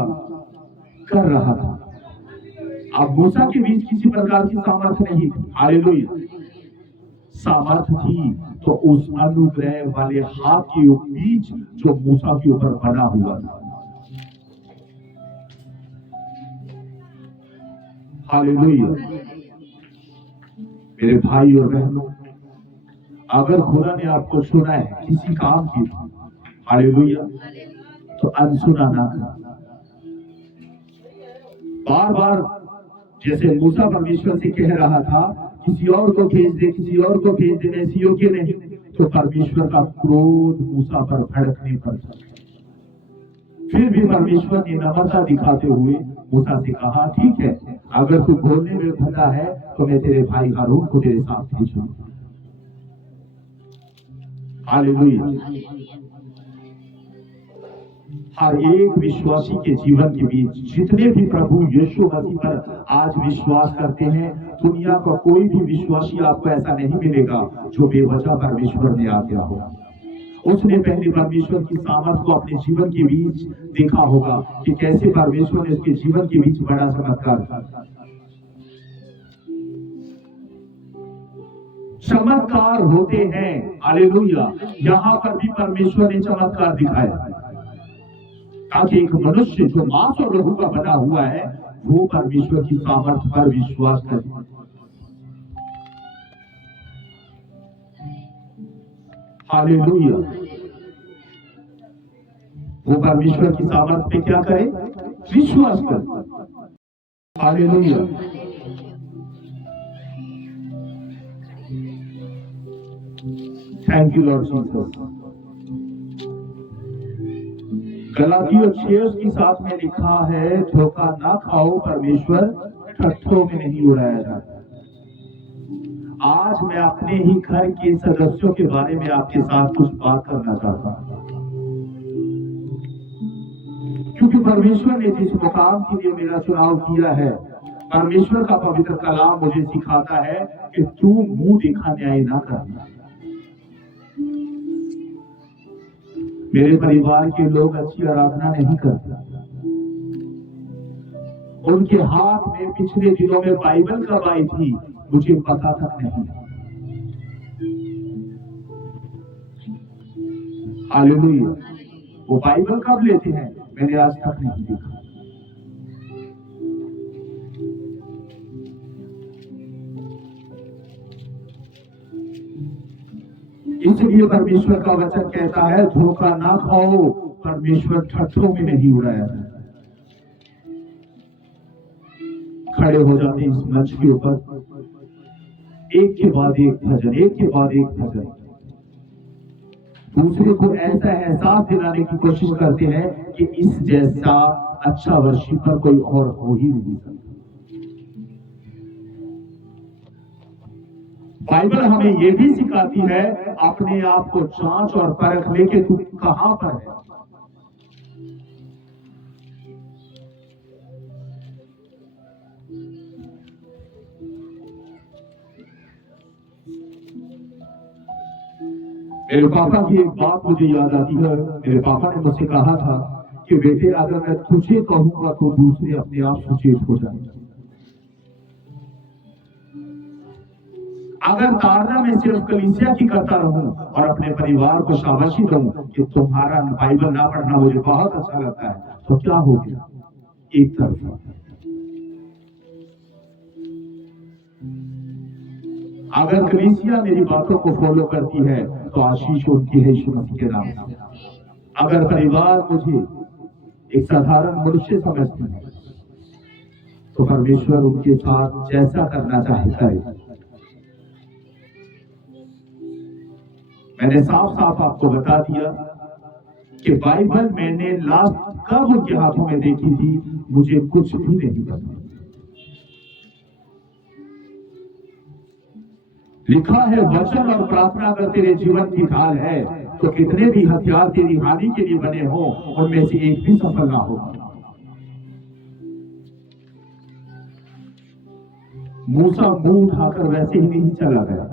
कर रहा था। अब मूसा के बीच किसी प्रकार की सामर्थ्य नहीं थी। हालेलुया। सामर्थ्य थी तो उस अनुग्रह वाले हाथ के बीच जो मूसा के ऊपर बना हुआ था। हालेलुया। मेरे भाई और बहनों, अगर खुदा ने आपको सुना है किसी काम के लिए, हालेलुया, तो अनसुना ना कर। बार बार जैसे मूसा परमेश्वर से कह रहा था किसी और को भेज दे, किसी और को भेज दे, ऐसी योग्य नहीं, तो परमेश्वर का क्रोध मूसा पर भड़कने पर था। फिर भी परमेश्वर ने नम्रता दिखाते हुए मूसा से कहा, ठीक है, अगर तू बोलने में भला है तो मैं तेरे भाई हारून को तेरे साथ भेजूंगा। हालेलुया। हर एक विश्वासी के जीवन के बीच जितने भी प्रभु यीशु मसीह पर आज विश्वास करते हैं, दुनिया का कोई भी विश्वासी आपको ऐसा नहीं मिलेगा जो बेवजह परमेश्वर में आ गया हो। उसने पहले परमेश्वर की सामर्थ को अपने जीवन के बीच देखा होगा कि कैसे परमेश्वर ने उसके जीवन के बीच बड़ा चमत्कार किया। चमत्कार होते हैं, हालेलुया। यहाँ पर भी परमेश्वर ने चमत्कार दिखाया ताकि एक मनुष्य जो मांस और लहू का बना हुआ है वो परमेश्वर की सामर्थ पर विश्वास करे। हालेलुया। वो परमेश्वर की सामर्थ पे क्या करे? विश्वास करे। Hallelujah. Thank you Lord Jesus. गलातियों 6:7 में लिखा है, धोखा ना खाओ, परमेश्वर ठट्ठों में नहीं उड़ाया जाता। आज मैं अपने ही घर के सदस्यों के बारे में आपके साथ कुछ बात करना चाहता हूं, क्योंकि परमेश्वर ने जिस मुकाम के लिए मेरा चुनाव किया है, परमेश्वर का पवित्र कलाम मुझे सिखाता है कि तू मुंह दिखा न्याय ना करना। मेरे परिवार के लोग अच्छी आराधना नहीं करते, उनके हाथ में पिछले दिनों में बाइबल कब आई थी मुझे पता तक नहीं। हालेलुया। वो बाइबल कब लेते हैं मैंने आज तक नहीं देखा। इसलिए परमेश्वर का वचन कहता है, धोखा ना खाओ, परमेश्वर ठट्ठों में नहीं उड़ाया जाता। खड़े हो जाते इस मंच के ऊपर, एक के बाद एक भजन, एक के बाद एक भजन, दूसरे को ऐसा एहसास दिलाने की कोशिश करते हैं कि इस जैसा अच्छा वर्शिपर कोई और हो ही नहीं सकता। बाइबल हमें यह भी सिखाती है, अपने आप को जांच और परख लेके तू कहां पर है। मेरे पापा की एक बात मुझे याद आती है। मेरे पापा ने मुझसे कहा था कि बेटे, अगर मैं तुझे कहूंगा तो दूसरे अपने आप सुचेत हो जाएंगे। अगर ताड़ना में सिर्फ कलीसिया की करता रहूं और अपने परिवार को शाबाशी दूं कि तुम्हारा बाइबल ना पढ़ना मुझे बहुत अच्छा लगता है, तो क्या हो गया? एक तरफा। अगर कलीसिया मेरी बातों को फॉलो करती है तो आशीष उनकी है यीशु मसीह के नाम से। अगर परिवार मुझे एक साधारण मनुष्य समझती है तो परमेश्वर उनके साथ जैसा करना चाहता है। मैंने साफ साफ आपको बता दिया कि बाइबल मैंने लास्ट कब उनके हाथों में देखी थी, मुझे कुछ भी नहीं पता। लिखा है, वचन और प्रार्थना अगर तेरे जीवन की ढाल है तो कितने भी हथियार तेरी हानि के लिए बने हो उनमें से एक भी सफल ना होगा। मूसा मुंह उठाकर वैसे ही नहीं चला गया।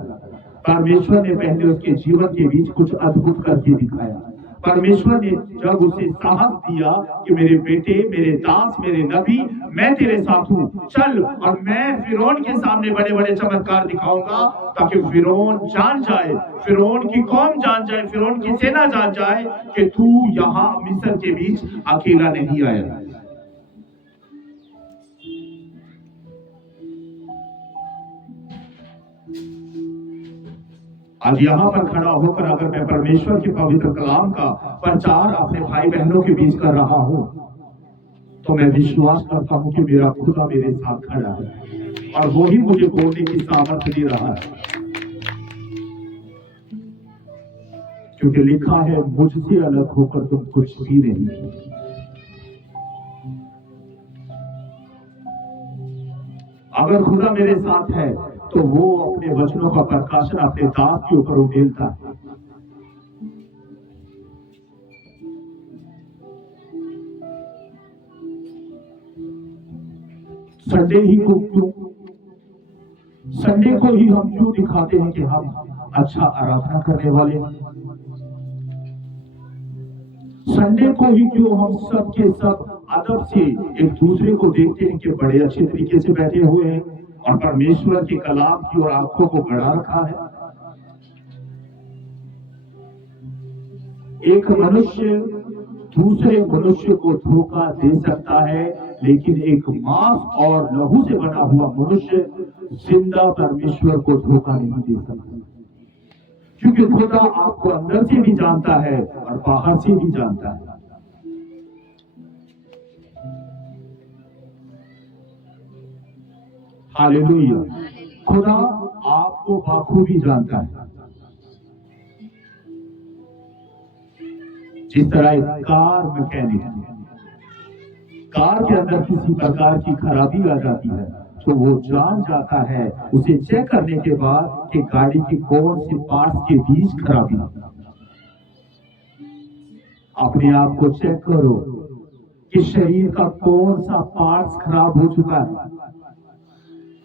परमेश्वर ने पहले उसके जीवन के बीच कुछ अद्भुत करके दिखाया। परमेश्वर ने जब उसे साहस दिया कि मेरे बेटे, मेरे दास, मेरे नबी, मैं तेरे साथ हूं, चल और मैं फिरौन के सामने बड़े बड़े चमत्कार दिखाऊंगा ताकि फिरौन जान जाए, फिरौन की कौम जान जाए, फिरौन की सेना जान जाए कि तू यहां मिस्र के बीच अकेला नहीं आया। आज यहाँ पर खड़ा होकर अगर मैं परमेश्वर के पवित्र कलाम का प्रचार अपने भाई बहनों के बीच कर रहा हूँ तो मैं विश्वास करता हूँ कि मेरा खुदा मेरे साथ खड़ा है और वो ही मुझे बोलने की सामर्थ्य दे रहा है, क्योंकि लिखा है, मुझसे अलग होकर तुम कुछ भी नहीं। अगर खुदा मेरे साथ है तो वो अपने वचनों का प्रकाशन अपने दास के ऊपर उड़ेलता है। संडे को ही हम क्यों दिखाते हैं कि हम अच्छा आराधना करने वाले हैं? संडे को ही क्यों हम सब के सब अदब से एक दूसरे को देखते हैं कि बड़े अच्छे तरीके से बैठे हुए हैं और परमेश्वर के कलाम की ओर आंखों को बढ़ा रखा है? एक मनुष्य दूसरे मनुष्य को धोखा दे सकता है, लेकिन एक मांस और लहू से बना हुआ मनुष्य जिंदा परमेश्वर को धोखा नहीं दे सकता, क्योंकि खुदा आपको अंदर से भी जानता है और बाहर से भी जानता है। हालेलुया। खुदा आपको बाखूबी जानता है। जिस तरह एक कार मैकेनिक कार के अंदर किसी प्रकार की खराबी आ जाती है तो वो जान जाता है उसे चेक करने के बाद कि गाड़ी के कौन से पार्ट्स के बीच खराबी। अपने आप को चेक करो कि शरीर का कौन सा पार्ट्स खराब हो चुका है,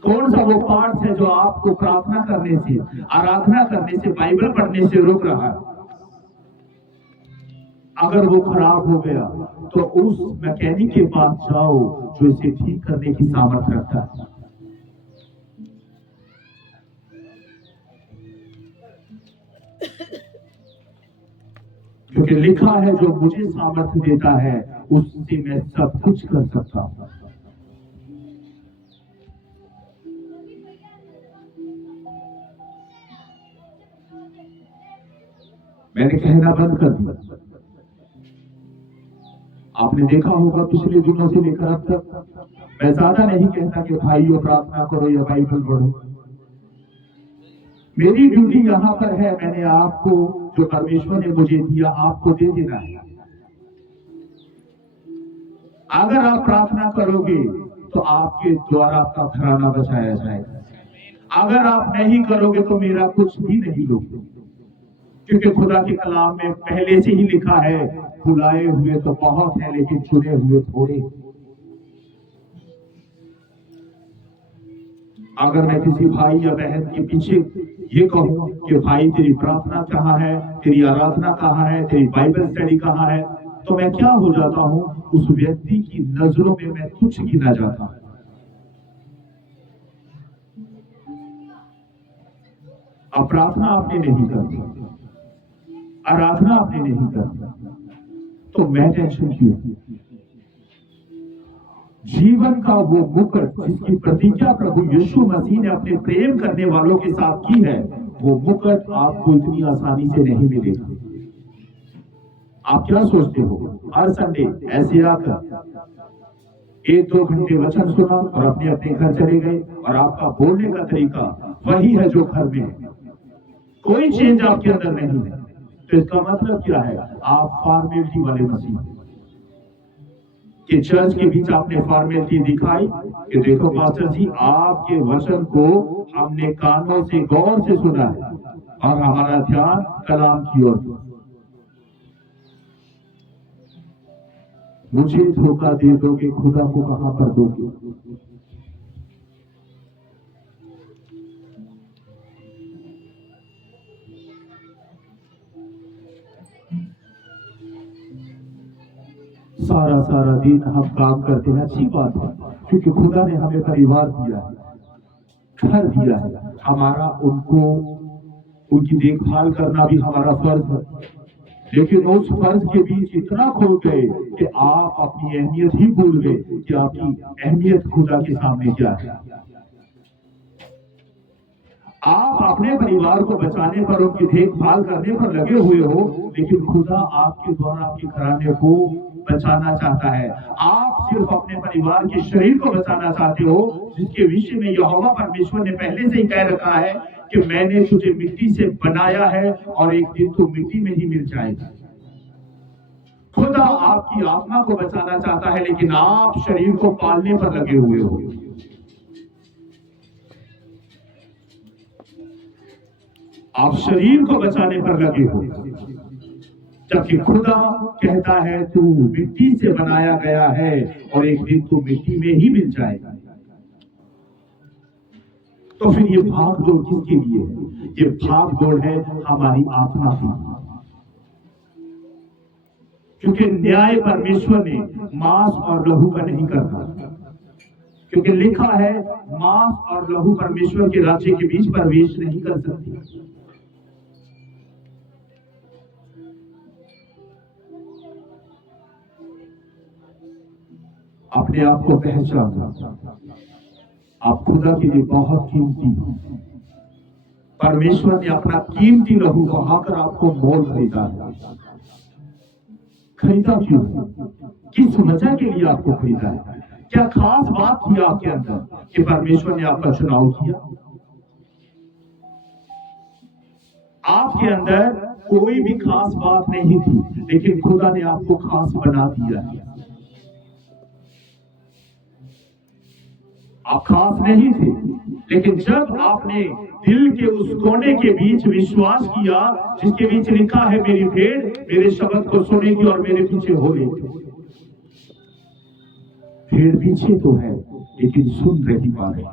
कौन सा वो पार्ट्स है जो आपको प्रार्थना करने से, आराधना करने से, बाइबल पढ़ने से रोक रहा है। अगर वो खराब हो गया तो उस मैकेनिक के पास जाओ जो इसे ठीक करने की सामर्थ्य रखता है। क्योंकि लिखा है जो मुझे सामर्थ्य देता है उससे मैं सब कुछ कर सकता हूं। मैंने कहना बंद कर दिया। आपने देखा होगा पिछले दिनों से लेकर अब तक मैं ज्यादा नहीं कहता कि भाइयों प्रार्थना करो या बाइबल पढ़ो। मेरी ड्यूटी यहाँ पर है, मैंने आपको जो परमेश्वर ने मुझे दिया आपको दे देना है। अगर आप प्रार्थना करोगे तो आपके द्वारा आपका घराना बचाया जाएगा। अगर आप नहीं करोगे तो मेरा कुछ भी नहीं लोगे, क्योंकि खुदा के कलाम में पहले से ही लिखा है बुलाए हुए तो बहुत है लेकिन चुने हुए थोड़े। अगर मैं किसी भाई या बहन के पीछे ये कहूं कि भाई तेरी प्रार्थना कहाँ है, तेरी आराधना कहाँ है, तेरी बाइबल स्टडी कहाँ है, तो मैं क्या हो जाता हूं, उस व्यक्ति की नजरों में मैं तुच्छ गिना जाता हूं। अब प्रार्थना आपने नहीं करती, आराधना आपने नहीं करती, तो मैं टेंशन क्यों? जीवन का वो मुकुट जिसकी प्रतिज्ञा प्रभु यीशु मसीह ने अपने प्रेम करने वालों के साथ की है, वो मुकुट आपको इतनी आसानी से नहीं मिलेगा। आप क्या सोचते हो, हर संडे ऐसे आकर 1-2 घंटे वचन सुना और अपने अपने घर चले गए और आपका बोलने का तरीका वही है जो घर में है, कोई चेंज आपके अंदर नहीं है, तो इसका मतलब क्या है? आप फॉर्मेलिटी वाले मसीह कि चर्च के बीच आपने फॉर्मेलिटी दिखाई कि देखो पास्टर जी आपके वचन को हमने कानों से गौर से सुना है और हमारा ध्यान कलाम की ओर। मुझे धोखा दे दोगे, खुदा को कहां पर दोगे? सारा दिन हम काम करते हैं, अच्छी बात है, क्योंकि खुदा ने हमें परिवार दिया है, घर दिया है, हमारा उनकी देखभाल करना भी हमारा फर्ज है। लेकिन उस फर्ज के बीच इतना खो गए कि आप अपनी अहमियत ही भूल गए कि आपकी अहमियत खुदा के सामने क्या है। आप अपने परिवार को बचाने पर, उनकी देखभाल करने पर लगे हुए हो, लेकिन खुदा आपके द्वारा आपके घराने को बचाना चाहता है। आप सिर्फ अपने परिवार के शरीर को बचाना चाहते हो, जिसके विषय में यहोवा परमेश्वर ने पहले से ही कह रखा है कि मैंने तुझे मिट्टी से बनाया है और एक दिन तू मिट्टी में ही मिल जाएगा। खुदा आपकी आत्मा को बचाना चाहता है, लेकिन आप शरीर को पालने पर लगे हुए हो। आप शरीर को बचाने पर लगे हो, जबकि खुदा कहता है तू मिट्टी से बनाया गया है और एक दिन तू मिट्टी में ही मिल जाएगा। तो फिर ये भाग दौड़ किसके लिए है? ये भाग दौड़ है हमारी आत्मा की, क्योंकि न्याय परमेश्वर ने मांस और लहू का नहीं करना, क्योंकि लिखा है मांस और लहू परमेश्वर के राज्य के बीच प्रवेश नहीं कर सकती। अपने आप को पहचाना, आप खुदा के लिए बहुत कीमती हो। परमेश्वर ने अपना कीमती लहू बहाकर आपको मोल खरीदा है। खरीदा क्यों? किस वजह के लिए आपको खरीदा है? क्या खास बात थी आपके अंदर कि परमेश्वर ने आपका चुनाव किया? आपके अंदर कोई भी खास बात नहीं थी, लेकिन खुदा ने आपको खास बना दिया है। आप खास नहीं थे, लेकिन जब आपने दिल के उस कोने के बीच विश्वास किया जिसके बीच लिखा है मेरी भेड़ मेरे शब्द को सुनेगी और मेरे पीछे हो लेगी। भेड़ पीछे तो है लेकिन सुन नहीं पा रही,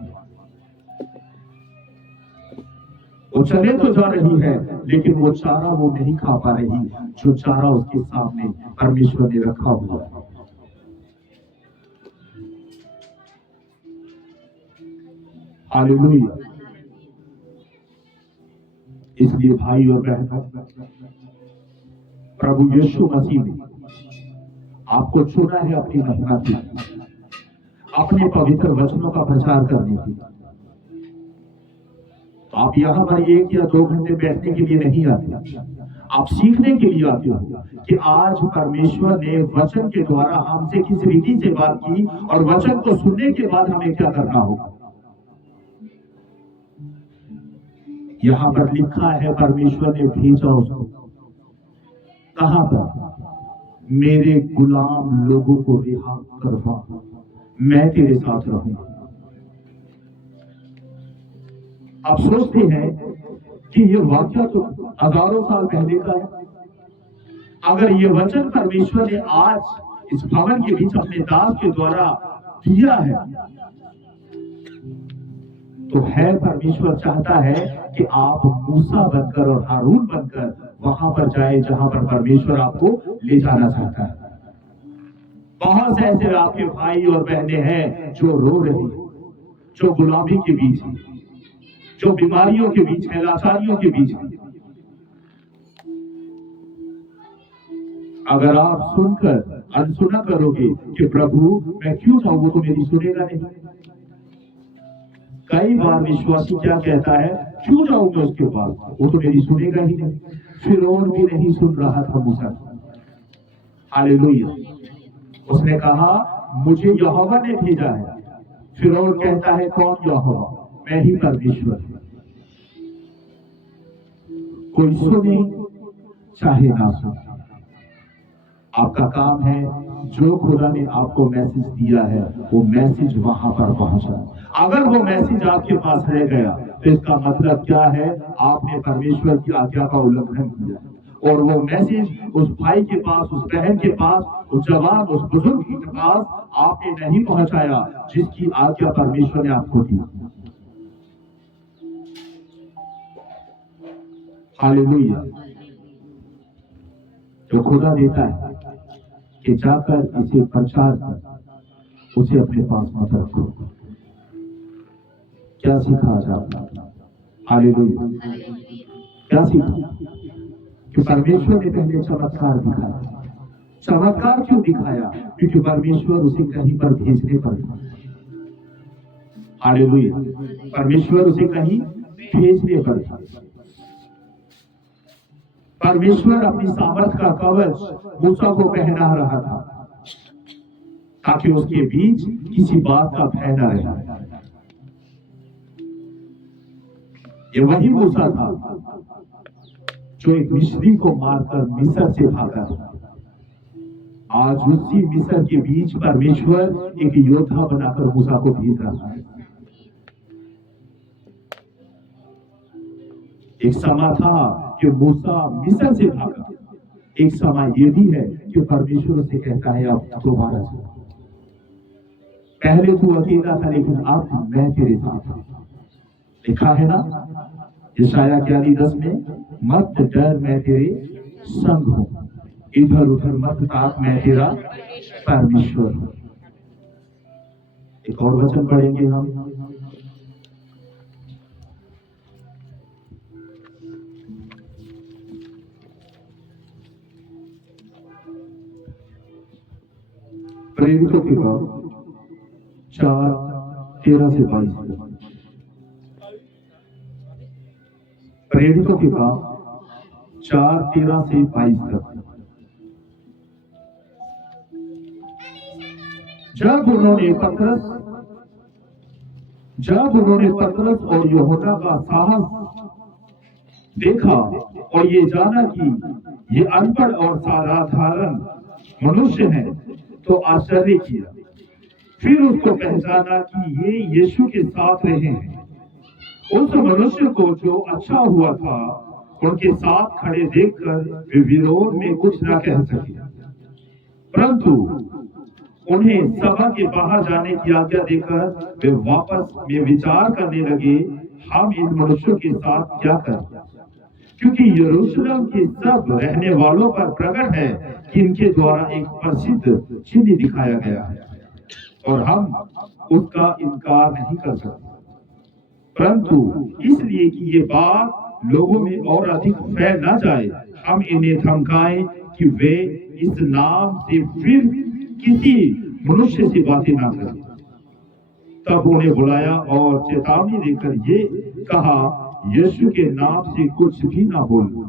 वो चले तो जा रही है लेकिन वो चारा वो नहीं खा पा रही जो चारा उसके सामने परमेश्वर ने रखा हुआ है। हालेलुया। इसलिए भाई और बहनों, प्रभु यीशु मसीह ने आपको चुना है अपनी महिमा के लिए, अपने पवित्र वचनों का प्रचार करने के लिए। तो आप यहाँ पर 1 या 2 घंटे बैठने के लिए नहीं आते, आप सीखने के लिए आते हो कि आज परमेश्वर ने वचन के द्वारा हमसे किस रीति से बात की और वचन को सुनने के बाद हमें क्या करना होगा। यहां पर लिखा है परमेश्वर ने भेजा उसको कहां पर? मेरे गुलाम लोगों को रिहा करवा, मैं तेरे साथ रहूंगा। आप सोचते हैं कि ये वाक्य तो हजारों साल पहले का है। अगर ये वचन परमेश्वर ने आज इस भवन के बीच अपने दास के द्वारा दिया है तो है परमेश्वर चाहता है कि आप मूसा बनकर और हारून बनकर वहां पर जाए जहां पर परमेश्वर आपको ले जाना चाहता है। बहुत से ऐसे आपके भाई और बहनें हैं जो रो रहे हैं, जो गुलामी के बीच है, जो बीमारियों के बीच है, लाचारियों के बीच है। अगर आप सुनकर अनसुना करोगे कि प्रभु मैं क्यों जाऊं, वो तो मेरी सुनेगा नहीं। कई बार विश्वासी क्या कहता है, क्यों जाऊं मैं उसके पास, वो तो मेरी सुनेगा ही नहीं। फिरौन भी नहीं सुन रहा था मूसा। हालेलुया। उसने कहा मुझे यहोवा ने भेजा है। फिरौन कहता है कौन यहोवा? मैं ही परमेश्वर। कोई सुने चाहे ना सुने, आपका काम है जो खुदा ने आपको मैसेज दिया है वो मैसेज वहां पर पहुंचा। अगर वो मैसेज आपके पास रह गया तो इसका मतलब क्या है? आपने परमेश्वर की आज्ञा का उल्लंघन किया और वो मैसेज उस भाई के पास, उस बहन के पास, उस जवान, उस बुजुर्ग के पास आपने नहीं पहुंचाया जिसकी आज्ञा परमेश्वर ने आपको दी। हालेलुया। तो खुदा देता है कि जाकर इसे प्रचार कर, उसे अपने पास मत रखो। क्या सीखा आज आपने? हालेलुया। क्या सीखा? कि परमेश्वर ने पहले चमत्कार दिखाया। चमत्कार क्यों दिखाया? क्योंकि परमेश्वर उसे कहीं पर भेजने पर था। हालेलुया। परमेश्वर उसे कहीं भेजने पर था। परमेश्वर अपनी सामर्थ का कवच मूसा को पहना रहा था ताकि उसके बीच किसी बात का भय न रहे। ये वही मूसा था जो एक मिस्री को मारकर मिस्र से भागा। आज उसी मिस्र के बीच परमेश्वर एक योद्धा बनाकर मूसा को भेज रहा है। एक समय था कि मूसा मिस्र से भागा, एक समय ये भी है कि परमेश्वर से कहता है अब दोबारा से, पहले तू अकेला था लेकिन अब मैं तेरे साथ हूं। लिखा है ना यशायाह 41:10 में, मत डर मैं तेरे संग हूं, इधर उधर मत ताक मैं तेरा परमेश्वर हूं। एक और वचन पढ़ेंगे हम, प्रेरितों के काम 4:13 से 22 तक। प्रेरितों के काम 4:13 से 22 तक। जब उन्होंने पतरस और यूहन्ना का साहस देखा और ये जाना कि ये अनपढ़ और साधारण मनुष्य हैं, तो आश्चर्य किया। फिर उसको पहचाना कि ये यीशु के साथ रहे हैं। उस मनुष्य को जो अच्छा हुआ था उनके साथ खड़े देखकर वे विरोध में कुछ न कह सके, परंतु उन्हें सभा के बाहर जाने की आज्ञा देकर वे वापस में विचार करने लगे, हम इन मनुष्यों के साथ क्या करें, क्योंकि यरूशलेम के सब रहने वालों पर प्रकट है कि इनके द्वारा एक प्रसिद्ध चिन्ह दिखाया गया है और हम उसका इनकार नहीं कर सकते, परंतु इसलिए कि ये बात लोगों में और अधिक फैल ना जाए, हम इन्हें धमकाएं कि वे इस नाम से फिर किसी मनुष्य से बातें ना करें। तब उन्हें बुलाया और चेतावनी देकर ये कहा, यीशु के नाम से कुछ भी ना बोलना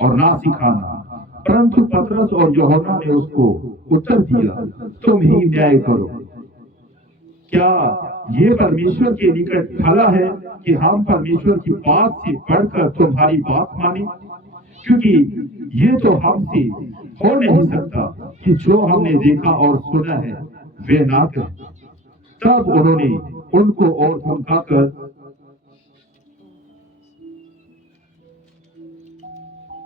और ना सिखाना। परंतु पतरस और यूहन्ना ने उसको उत्तर दिया, तुम ही न्याय करो, क्या ये परमेश्वर के निकट भला है कि हम परमेश्वर की बात से बढ़कर तुम्हारी बात माने, क्योंकि ये तो हमसे हो नहीं सकता कि जो हमने देखा और सुना है वे ना करें। तब उन्होंने उनको और धमकाकर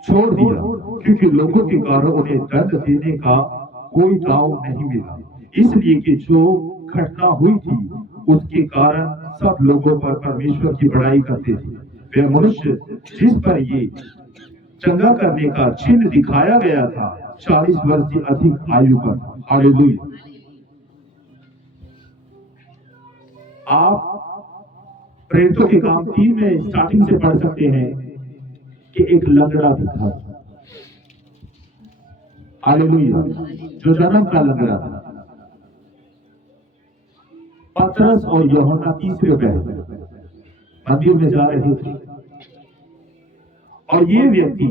छोड़ दिया, क्योंकि लोगों के कारण उन्हें दंड देने का कोई दाव नहीं मिला, इसलिए कि जो घटना हुई थी उसके कारण सब लोगों पर परमेश्वर की बड़ाई करते थे। वे मनुष्य जिस पर ये चंगा करने का चिन्ह दिखाया गया था 40 वर्ष से अधिक आयु का था। हालेलुया। आप प्रेरितों के काम 3 में स्टार्टिंग से पढ़ सकते हैं कि एक लंगड़ा भी था। हालेलुया, जो जन्म का लंगड़ा था। पतरस और यूहन्ना तीसरे पहर मंदिर में जा रहे थे और ये व्यक्ति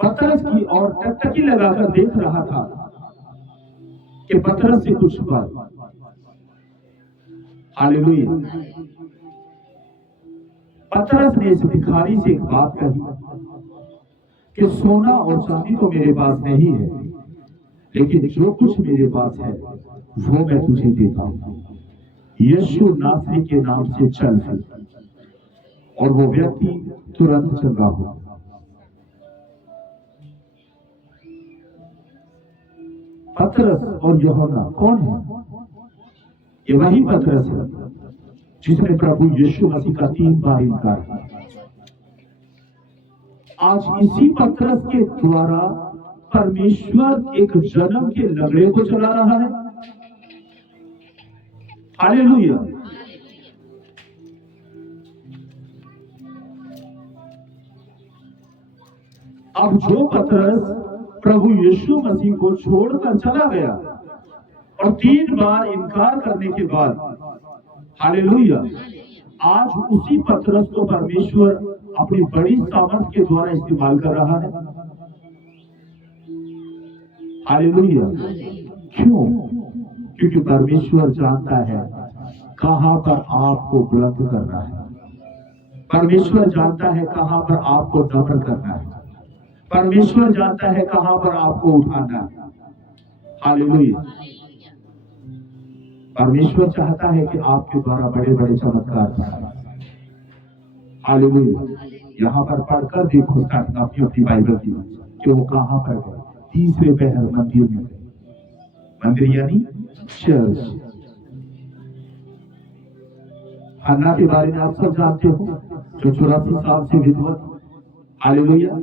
पतरस की ओर टकटकी लगाकर देख रहा था कि पतरस से कुछ छुपा। हालेलुया। पतरस ने इस भिखारी से एक बात कही कि सोना और चांदी तो मेरे पास नहीं है, लेकिन जो कुछ मेरे पास है वो मैं तुझे देता हूं। यीशु नासरी के नाम से चल फिर। और वो व्यक्ति तुरंत चंगा हुआ। पतरस और यूहन्ना कौन है? ये वही पतरस है जिसने प्रभु यीशु मसीह का 3 बार इनकार किया। आज इसी पतरस के द्वारा परमेश्वर एक जन्म के लंगड़े को चला रहा है। हालेलुया। अब जो पतरस प्रभु यीशु मसीह को छोड़कर चला गया और 3 बार इनकार करने के बाद, हालेलुया, आज उसी पतरस को परमेश्वर अपनी बड़ी सामर्थ के द्वारा इस्तेमाल कर रहा है। हालेलुया। क्यों? क्योंकि परमेश्वर जानता है कहां पर आपको बुलंद करना है। परमेश्वर जानता है कहां पर आपको नम्र करना है। परमेश्वर जानता है कहां पर आपको उठाना है। हालेलुया। परमेश्वर चाहता है कि आपके द्वारा बड़े बड़े चमत्कार कराए। हालेलुया। यहाँ पर पढ़कर देखो अपनी अपनी बाइबल की कि वो कहाँ पर गए। तीसरे पहर मंदिर में गए। मंदिर यानी चर्च। हन्ना के बारे में आप सब जानते हो, जो 84 साल से विधवत। हालेलुया।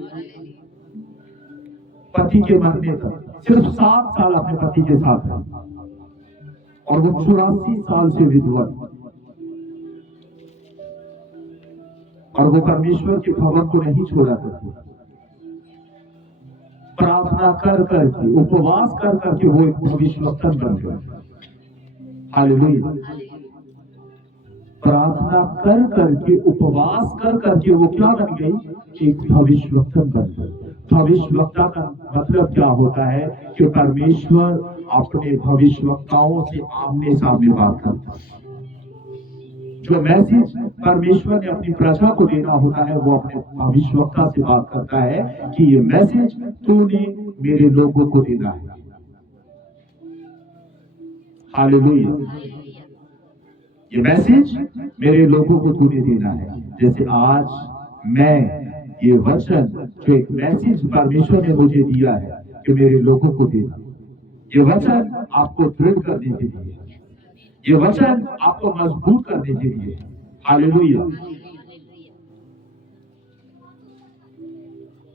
पति के मरने तक सिर्फ 7 साल अपने पति के साथ रहे और वो 84 साल से विधवत, और वो परमेश्वर के भवन को नहीं छोड़ा करती। प्रार्थना कर करके, उपवास कर करके वो एक भविष्यवक्ता बन गए। हालेलुया। प्रार्थना कर करके, उपवास कर करके वो क्या बन गई? एक भविष्यवक्ता बन गई। भविष्यवक्ता का मतलब क्या होता है कि परमेश्वर अपने भविष्यवक्ताओं से आमने सामने बात करता है। जो मैसेज परमेश्वर ने अपनी प्रजा को देना होता है, वो अपने भविष्यवक्ता से बात करता है कि ये मैसेज तूने मेरे लोगों को देना है। हालेलुया। ये मैसेज मेरे लोगों को तूने देना है। जैसे आज मैं ये वचन, जो एक मैसेज परमेश्वर ने मुझे दिया है कि मेरे लोगों को देना, ये वचन आपको दृढ़ करने के लिए, ये वचन आपको मजबूत करने के लिए। हालेलुया।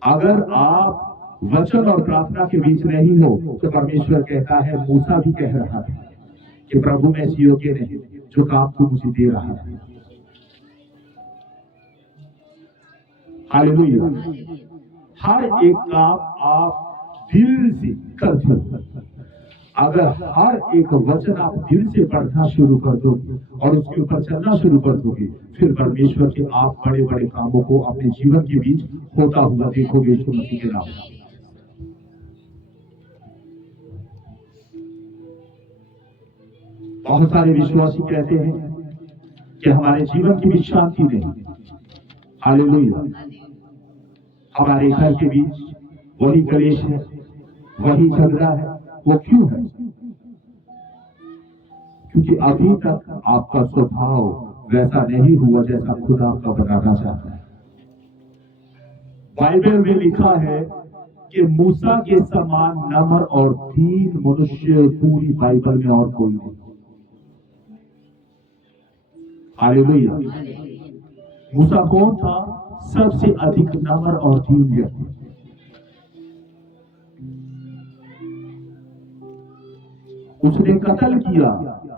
अगर आप वचन और प्रार्थना के बीच नहीं हो तो परमेश्वर कहता है, मूसा भी कह रहा था कि प्रभु मैं इस योग्य नहीं जो काम तू मुझे दे रहा है। हालेलुया। हर एक काम आप दिल से करते हो। अगर हर एक वचन आप दिल से पढ़ना शुरू कर दोगे और उसके ऊपर चलना शुरू कर दोगे, फिर परमेश्वर के आप बड़े बड़े कामों को अपने जीवन के बीच होता हुआ देखोगे यीशु मसीह के नाम से। बहुत सारे विश्वासी कहते हैं कि हमारे जीवन की बीच शांति नहीं। हालेलुया। हमारे घर के बीच वही कलेश है, वही झगड़ा है। वो क्यों है? क्योंकि अभी तक आपका स्वभाव वैसा नहीं हुआ जैसा खुदा आपका बनाना चाहता है। बाइबल में लिखा है कि मूसा के समान नम्र और दीन मनुष्य पूरी बाइबल में और कोई नहीं। हालेलुया। मूसा कौन था? सबसे अधिक नम्र और दीन व्यक्ति। उसने कत्ल किया,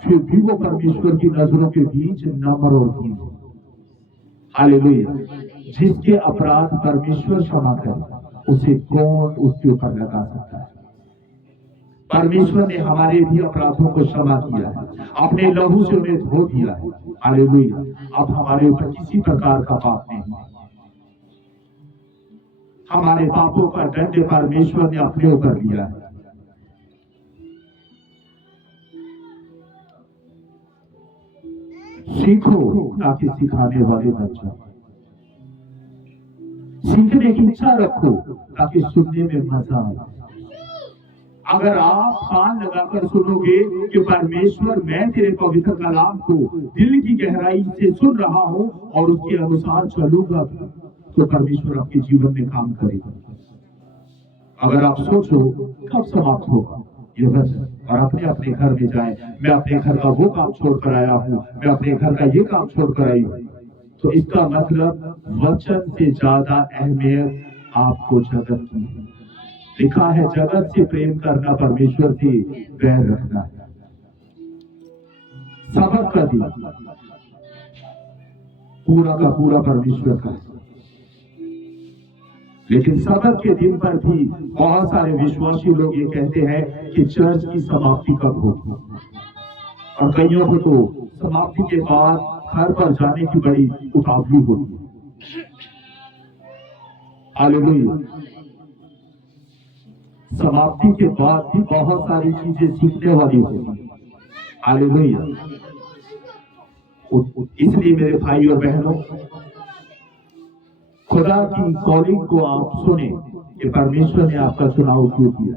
फिर भी वो परमेश्वर की नजरों के बीच नम्र और दीन। हालेलुया। जिसके अपराध परमेश्वर क्षमा करे, उसे कौन उसके ऊपर लगा सकता है? परमेश्वर ने हमारे भी अपराधों को क्षमा किया है, अपने लहू से उन्हें धो दिया है। हालेलुया। अब हमारे ऊपर किसी प्रकार का पाप नहीं। हमारे पापों का दंड परमेश्वर ने अपने ऊपर लिया है। सीखो ताकि सिखाने वाले बन जाओ। सीखने की इच्छा रखो ताकि सुनने में मजा आए। अगर आप कान लगाकर सुनोगे कि परमेश्वर मैं तेरे पवित्र कलाम को दिल की गहराई से सुन रहा हूं और उसके अनुसार चलूंगा, तो परमेश्वर आपके जीवन में काम करेगा। अगर आप सोचो कब समाप्त होगा ये वचन और अपने अपने घर में जाए, मैं अपने घर का वो काम छोड़कर आया हूं, मैं अपने घर का ये काम छोड़कर आई हूं, तो इसका मतलब वचन से ज्यादा अहमियत आपको जगत की है। लिखा है जगत से प्रेम करना परमेश्वर से बैर रखना है। सबक का दिन पूरा का पूरा परमेश्वर का, लेकिन सबक के दिन पर भी बहुत सारे विश्वासी लोग ये कहते हैं कि चर्च की समाप्ति कब होगी, और कईयों को तो समाप्ति के बाद घर पर जाने की बड़ी उतावली होती है। हालेलुया। समाप्ति के बाद भी बहुत सारी चीजें सीखने वाली होती। हालेलुया। इसलिए मेरे भाई और बहनों, खुदा की कॉलिंग को आप सुने कि परमेश्वर ने आपका चुनाव क्यों किया।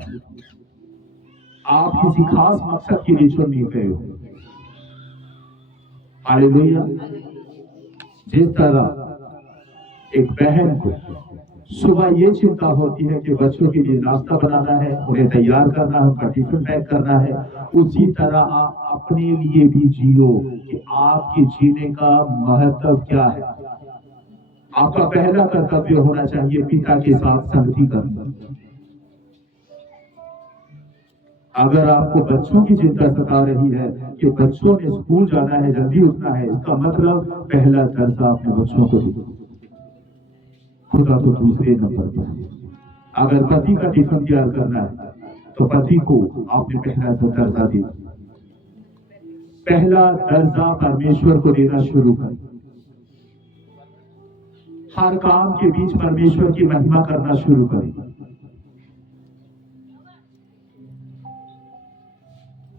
आप किसी खास मकसद के लिए चुन नहीं गए हो। हालेलुया। जिस तरह एक बहन को सुबह ये चिंता होती है कि बच्चों के लिए नाश्ता बनाना है, उन्हें तैयार करना है, उनका टिफिन पैक करना है। उसी तरह आप अपने लिए भी जियो कि आपके जीने का महत्व क्या है। आपका पहला कर्तव्य होना चाहिए पिता के साथ संगति करना। अगर आपको बच्चों की चिंता सता रही है कि बच्चों ने स्कूल जाना है, जल्दी उठना है, इसका मतलब पहला दर्जा अपने बच्चों को दो, खुदा तो दूसरे नंबर पर है। अगर पति का टिफिन तैयार करना है तो पति को आपने पहला दर्जा दिया। पहला दर्जा परमेश्वर को देना शुरू कर। हर काम के बीच परमेश्वर की महिमा करना शुरू करें।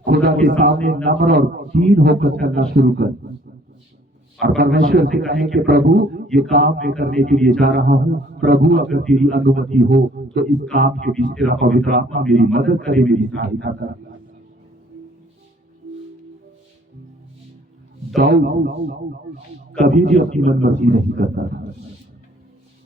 खुदा के सामने नम्र और दीन होकर चलना शुरू कर और परमेश्वर से कहें कि प्रभु ये काम मैं करने के लिए जा रहा हूं, प्रभु अगर तेरी अनुमति हो तो इस काम के बीच तेरा पवित्र आत्मा मेरी मदद करे, मेरी सहायता करे। दाऊद कभी भी अपनी मनमर्जी नहीं करता था।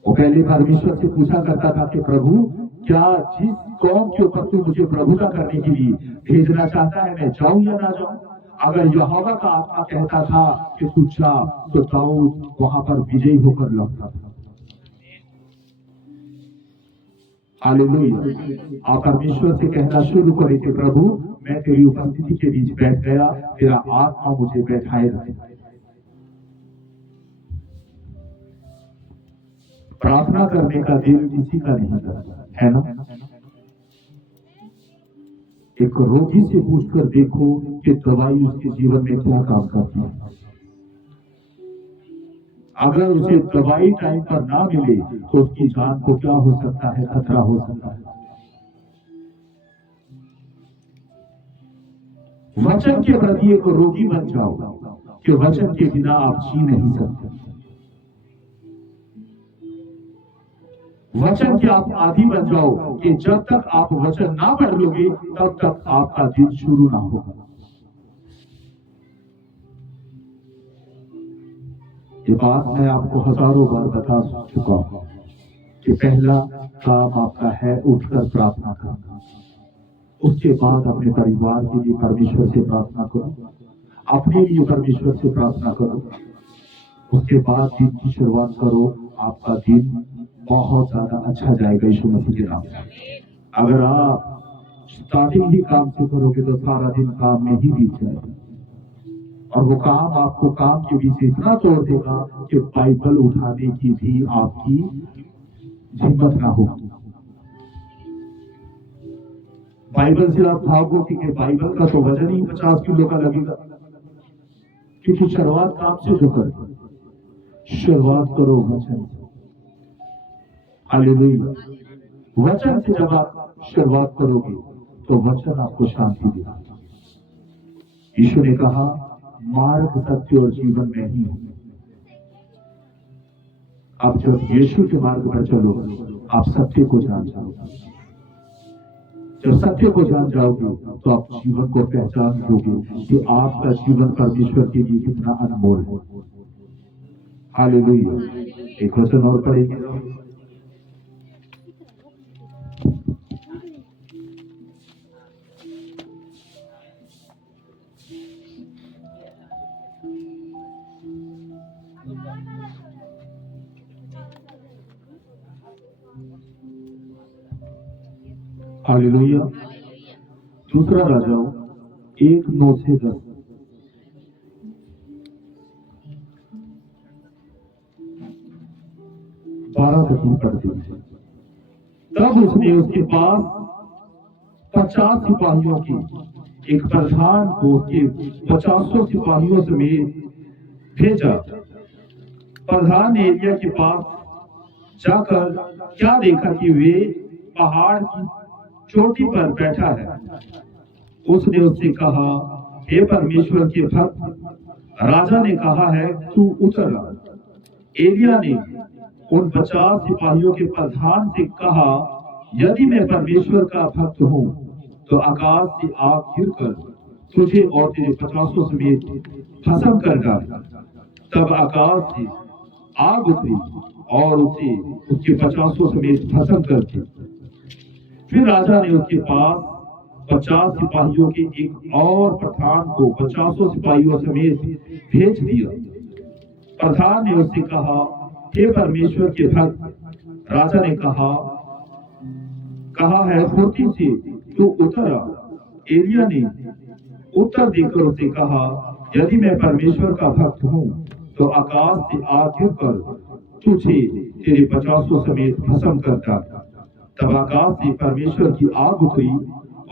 वो पहले परमेश्वर से पूछा करता था कि प्रभु क्या जिस कौम के ऊपर तू मुझे प्रभुता करने के लिए भेजना चाहता है मैं जाऊं या ना जाऊं। अगर यहोवा का आत्मा कहता था कि तू जा तो दाऊद वहां पर विजयी होकर लौटता था। हालेलुया। आप परमेश्वर से कहना शुरू करें कि प्रभु मैं तेरी उपस्थिति के बीच बैठ गया, तेरा आत्मा मुझे बैठाए रखे। प्रार्थना करने का दिल किसी का नहीं करता है ना। एक रोगी से पूछकर देखो कि दवाई उसके जीवन में क्या काम करती है। अगर उसे दवाई टाइम पर ना मिले तो उसकी जान को क्या हो सकता है, खतरा हो सकता है। वचन के प्रति एक रोगी बन जाओ कि वचन के बिना आप जी नहीं सकते। वचन के आप आदि बन जाओ कि जब तक आप वचन ना पढ़ लोगे तब तक आपका दिन शुरू ना होगा। ये बात मैं आपको हजारों बार बता चुका हूं कि पहला काम आपका है उठकर प्रार्थना करना। उसके बाद अपने परिवार के लिए परमेश्वर से प्रार्थना करो, अपने लिए परमेश्वर से प्रार्थना करो। उसके बाद दिन की शुरुआत करो, आपका दिन बहुत ज्यादा अच्छा जाएगा यीशु मसीह के नाम से। अगर आप स्टार्टिंग ही काम से करोगे तो सारा दिन काम में ही बीत जाएगा और वो काम आपको काम के बीच इतना तोड़ देगा कि बाइबल उठाने की भी आपकी हिम्मत ना हो। बाइबल से आप भागोगे कि बाइबल का तो वजन ही 50 किलो का लगेगा, क्योंकि शुरुआत काम से जो करो, शुरुआत करो वचन से। हालेलुया। वचन से जब आप शुरुआत करोगे तो वचन आपको शांति देगा। यीशु ने कहा मार्ग सत्य और जीवन में ही हूं। आप जब यीशु के मार्ग पर चलोगे आप सत्य को जान जाओगे। जब सत्य को जान जाओगे तो आप जीवन को पहचान लोगे कि आपका जीवन परमेश्वर के लिए कितना अनमोल है। हालेलुया। एक वचन और पढ़ेंगे। हालेलुया। दूसरा राजाओं 1:9-10। पढ़ती है। तब उसने उसके पास 50 सिपाहियों की एक प्रधान को उसके 50 सिपाहियों समेत भेजा। प्रधान ने एलिया के पास जाकर क्या देखा कि वे पहाड़ की चोटी पर बैठा है। उसने उससे कहा हे परमेश्वर के भक्त, राजा ने कहा है तू उतर आ। एलिया ने उन 50 सिपाहियों के प्रधान से कहा यदि मैं परमेश्वर का भक्त हूं तो आकाश से आग गिरकर तुझे और तेरे 50 समेत भस्म कर डाल। तब आकाश से आग उतरी और उसे उसके 50 समेत खत्म कर दिया। फिर राजा ने उसके पास 50 सिपाहियों के एक और प्रधान को 50 सिपाहियों समेत भेज दिया। प्रधान ने उससे कहा, हे परमेश्वर के भक्त, राजा ने कहा है फुर्ती से तू उतर आ। एलिया ने उत्तर देकर उसे कहा, यदि मैं परमेश्वर का भक्त हूँ तो आकाश से आग गिरकर तुझे तेरे 50 समेत भस्म कर डाल। तब आकाश से परमेश्वर की आग उतरी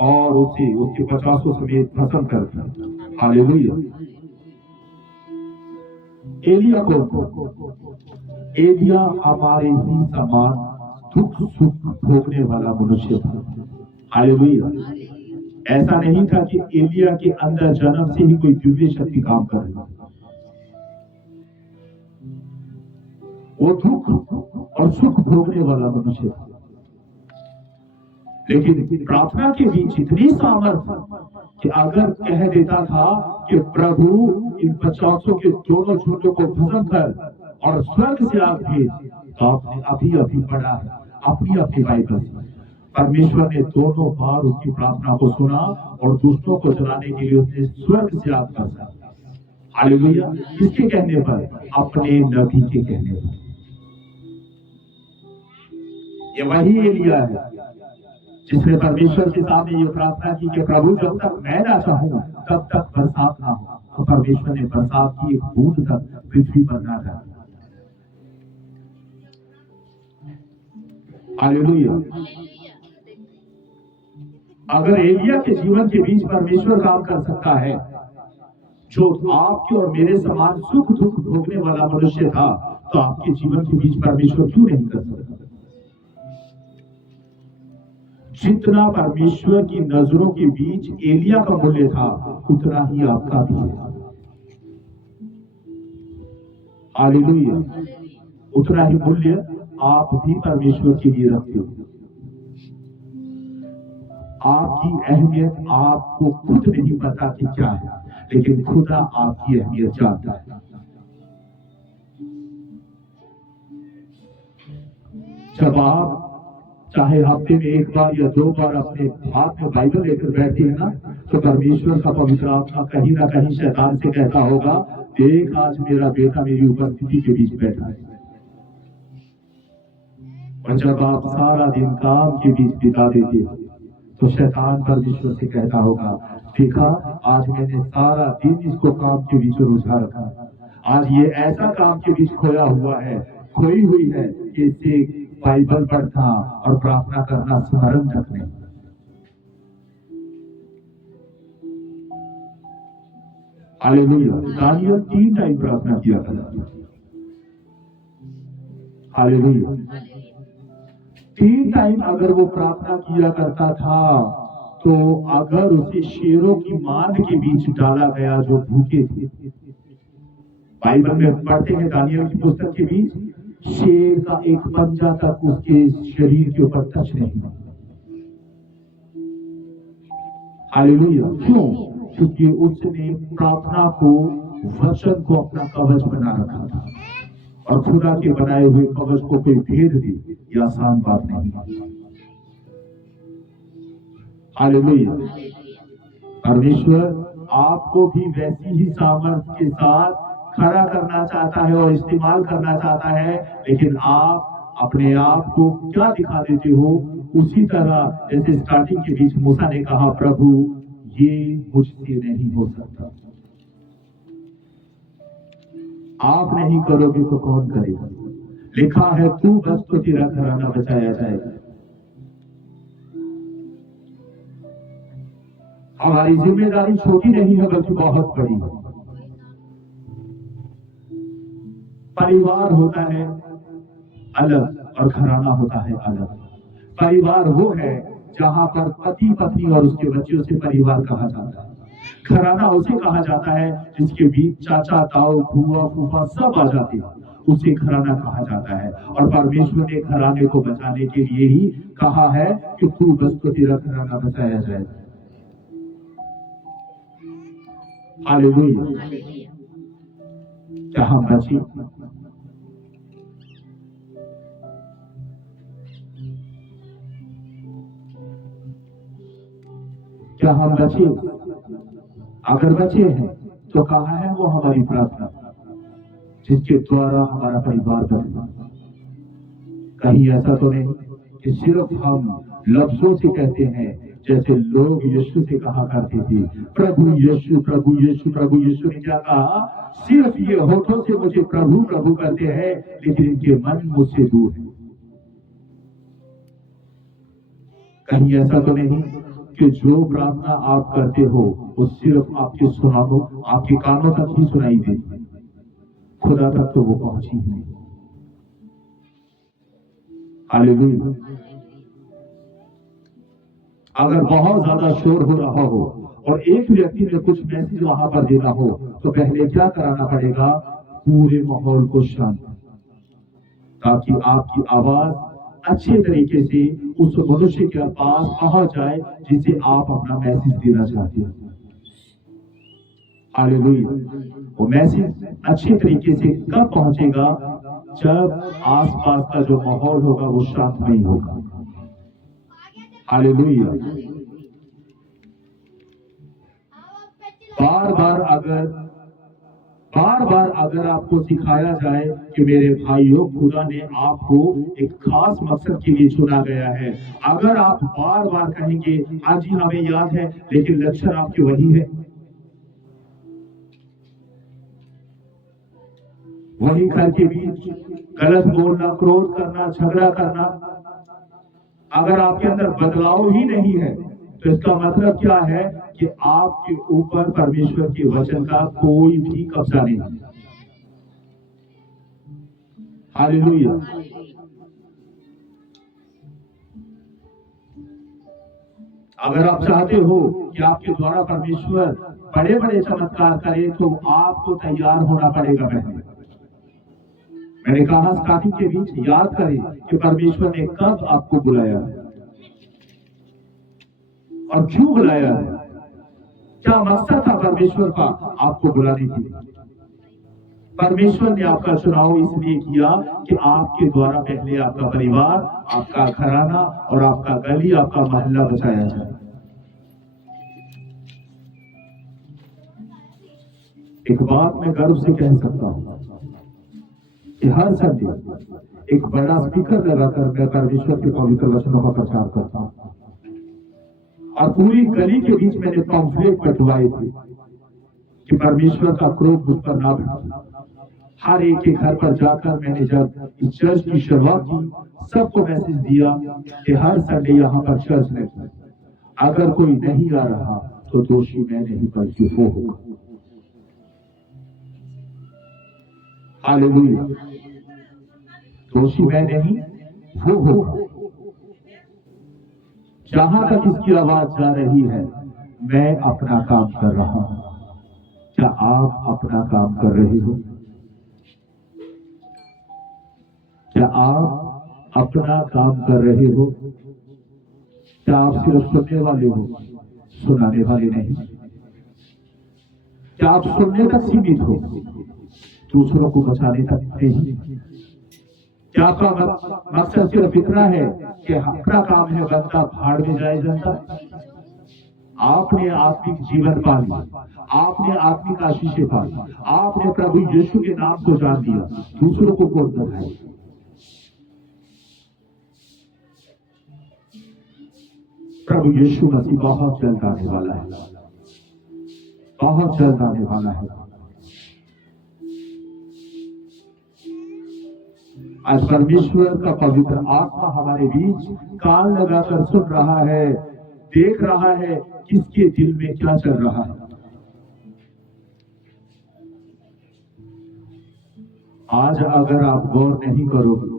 और उसे उसके 50 समेत भस्म कर दिया। हालेलुया। एलिया हमारे ही समान दुख सुख भोगने वाला मनुष्य था। हालेलुया। ऐसा नहीं था कि एलिया के अंदर जन्म से ही कोई दिव्य शक्ति काम कर रही। वो दुख और सुख भोगने वाला मनुष्य था, लेकिन प्रार्थना के बीच इतनी सामर्थ कि अगर कह देता था कि प्रभु इन 50 के दोनों झुंडों को भस्म कर और स्वर्ग से आग भेज, तो आपने अभी पढ़ा है अपनी बाइबल से, परमेश्वर ने दोनों बार उसकी प्रार्थना को सुना और दुष्टों को जलाने के लिए उसने स्वर्ग से आग बरसा। हालेलुया। किसके कहने पर? अपने नबी के कहने पर। ये वही एलिया है जिसने परमेश्वर के सामने ये प्रार्थना की कि प्रभु जब तक मैं ना चाहूं तब तक बरसात ना हो। तो परमेश्वर ने बरसात की एक बूंद तक पृथ्वी पर ना डाली। हालेलुया। अगर एलिया के जीवन के बीच परमेश्वर काम कर सकता है, जो आपके और मेरे समान सुख दुख भोगने वाला मनुष्य था, तो आपके जीवन के बीच परमेश्वर क्यों नहीं कर सकता? जितना परमेश्वर की नजरों के बीच एलिया का मूल्य था, उतना ही आपका भी है। हालेलुया। उतना ही मूल्य आप भी परमेश्वर के लिए रखते हो। आपकी अहमियत आपको खुद नहीं पता कि क्या है, लेकिन खुदा आपकी अहमियत जानता है। जब आप चाहे हफ्ते में एक बार या 2 बार अपने हाथ में बाइबल लेकर बैठे हैं ना, तो परमेश्वर का पवित्र आत्मा कहीं ना कहीं शैतान से कहता होगा, देख आज मेरा बेटा मेरी उपस्थिति के बीच बैठा है। और जब आप सारा दिन काम के बीच बिता देते हो, तो शैतान परमेश्वर से कहता होगा, देखा आज मैंने सारा दिन इसको काम के बीच उलझा रखा, आज ये ऐसा काम के बीच खोया हुआ है, खोई हुई है कि इसे बाइबल पढ़ना और प्रार्थना करना स्मरण तक नहीं। हालेलुया। दानियल 3 टाइम प्रार्थना किया करता। हालेलुया। 3 टाइम अगर वो प्रार्थना किया करता था, तो अगर उसे शेरों की मांद के बीच डाला गया जो भूखे थे, बाइबल में पढ़ते हैं दानियल की पुस्तक के बीच, शेर का एक पंजा तक उसके शरीर के ऊपर टच नहीं। हालेलुया। क्यों? क्योंकि उसने प्रार्थना को, वचन को अपना कवच बना रखा था, और खुदा के बनाए हुए कवच को कोई भेद दे, यह आसान बात नहीं है। हालेलुया। परमेश्वर आपको भी वैसी ही सामर्थ्य के साथ खड़ा करना चाहता है और इस्तेमाल करना चाहता है, लेकिन आप अपने आप को क्या दिखा देते हो? उसी तरह जैसे स्टार्टिंग के बीच मूसा ने कहा, प्रभु ये मुझसे नहीं हो सकता। आप नहीं करोगे तो कौन करेगा? लिखा है, तू बस तो तेरा घराना बचाया जाएगा। हमारी जिम्मेदारी छोटी नहीं है, बल्कि बहुत बड़ी है। परिवार होता है अलग और घराना होता है अलग। परिवार वो है जहां पर पति पत्नी और उसके बच्चों से परिवार कहा जाता है। घराना उसे कहा जाता है जिसके बीच चाचा ताऊ बुआ फूफा सब आ जाते हैं, उसे घराना कहा जाता है। और परमेश्वर ने घराने को बचाने के लिए ही कहा है कि तू बस तो तेरा घराना बचाया जाए। हालेलुया। क्या हम बचे? क्या हम बचे? अगर बचे हैं तो कहाँ है वो हमारी प्रार्थना जिसके द्वारा हमारा परिवार बने? कहीं ऐसा तो नहीं कि सिर्फ हम लफ्जों से कहते हैं, जैसे लोग यीशु से कहा करते थे, प्रभु यीशु प्रभु यीशु। प्रभु यीशु ने क्या कहा? सिर्फ ये होठों से मुझे प्रभु प्रभु करते हैं, लेकिन इनके मन मुझसे दूर है। कहीं ऐसा तो नहीं कि जो प्रार्थना आप करते हो वो सिर्फ आपके सुनाओ, आपके कानों तक ही सुनाई देती, खुदा तक तो वो पहुंची ही नहीं। हालेलुया। अगर बहुत ज्यादा शोर हो रहा हो और एक व्यक्ति ने कुछ मैसेज वहां पर देना हो, तो पहले क्या कराना पड़ेगा? पूरे माहौल को शांत, ताकि आपकी आवाज अच्छे तरीके से उस मनुष्य के पास पहुंच जाए जिसे आप अपना मैसेज देना चाहते हैं। हालेलुया। वो मैसेज अच्छे तरीके से कब पहुंचेगा? जब आसपास का जो माहौल होगा वो शांतमय होगा। हालेलुया। बार बार अगर आपको सिखाया जाए कि मेरे भाइयों, खुदा ने आपको एक खास मकसद के लिए चुना गया है, अगर आप बार बार कहेंगे हाँ जी हमें याद है, लेकिन लक्षण आपके वही है, वही घर के बीच गलत बोलना, क्रोध करना, झगड़ा करना, अगर आपके अंदर बदलाव ही नहीं है, तो इसका मतलब क्या है कि आपके ऊपर परमेश्वर के वचन का कोई भी कब्जा नहीं। हालेलुया। अगर आप चाहते हो कि आपके द्वारा परमेश्वर बड़े बड़े चमत्कार करे, तो आपको तैयार होना पड़ेगा। मैंने कहा स्टार्टिंग के बीच याद करें कि परमेश्वर ने कब आपको बुलाया और क्यों बुलाया है, क्या मकसद था परमेश्वर का आपको बुलाने के लिए। परमेश्वर ने आपका चुनाव इसलिए किया कि आपके द्वारा पहले आपका परिवार, आपका घराना और आपका गली, आपका मोहल्ला बचाया जाए। एक बात मैं गर्व से कह सकता हूं कि हर संडे एक बड़ा स्पीकर लगाकर मैं परमेश्वर के पवित्र वचनों का प्रचार करता हूं, और पूरी गली के बीच मैंने पॉम्फलेट बंटवाए थे कि परमेश्वर का क्रोध मुझ पर ना भड़के। हर एक के घर पर जाकर मैंने जब इस चर्च की शुरुआत की, सबको मैसेज दिया कि हर संडे यहाँ पर चर्च लगी, अगर कोई नहीं आ रहा तो दोषी मैं नहीं बल्कि वो होगा। हालेलुया। दोषी मैं नहीं, वो होगा। जहां तक इसकी आवाज जा रही है, मैं अपना काम कर रहा हूं। क्या आप अपना काम कर रहे हो? क्या आप अपना काम कर रहे हो? क्या आप सिर्फ सुनने वाले हो, सुनाने वाले नहीं? क्या आप सुनने तक सीमित हो, दूसरों को बचाने तक नहीं? क्या आपका मकसद सिर्फ इतना है कि अपना काम है बंदा भाड़ में जाए जनता? आपने आत्मिक जीवन पा लिया, आपने आत्मिक आशीषें पा ली, आपने प्रभु यीशु के नाम को जान लिया, दूसरों को कौन बताए? प्रभु यीशु मसीह बहुत जल्द आने वाला है, बहुत जल्द आने वाला है। आज परमेश्वर का पवित्र आत्मा हमारे बीच कान लगाकर सुन रहा है, देख रहा है किसके दिल में क्या चल रहा है। आज अगर आप गौर नहीं करोगे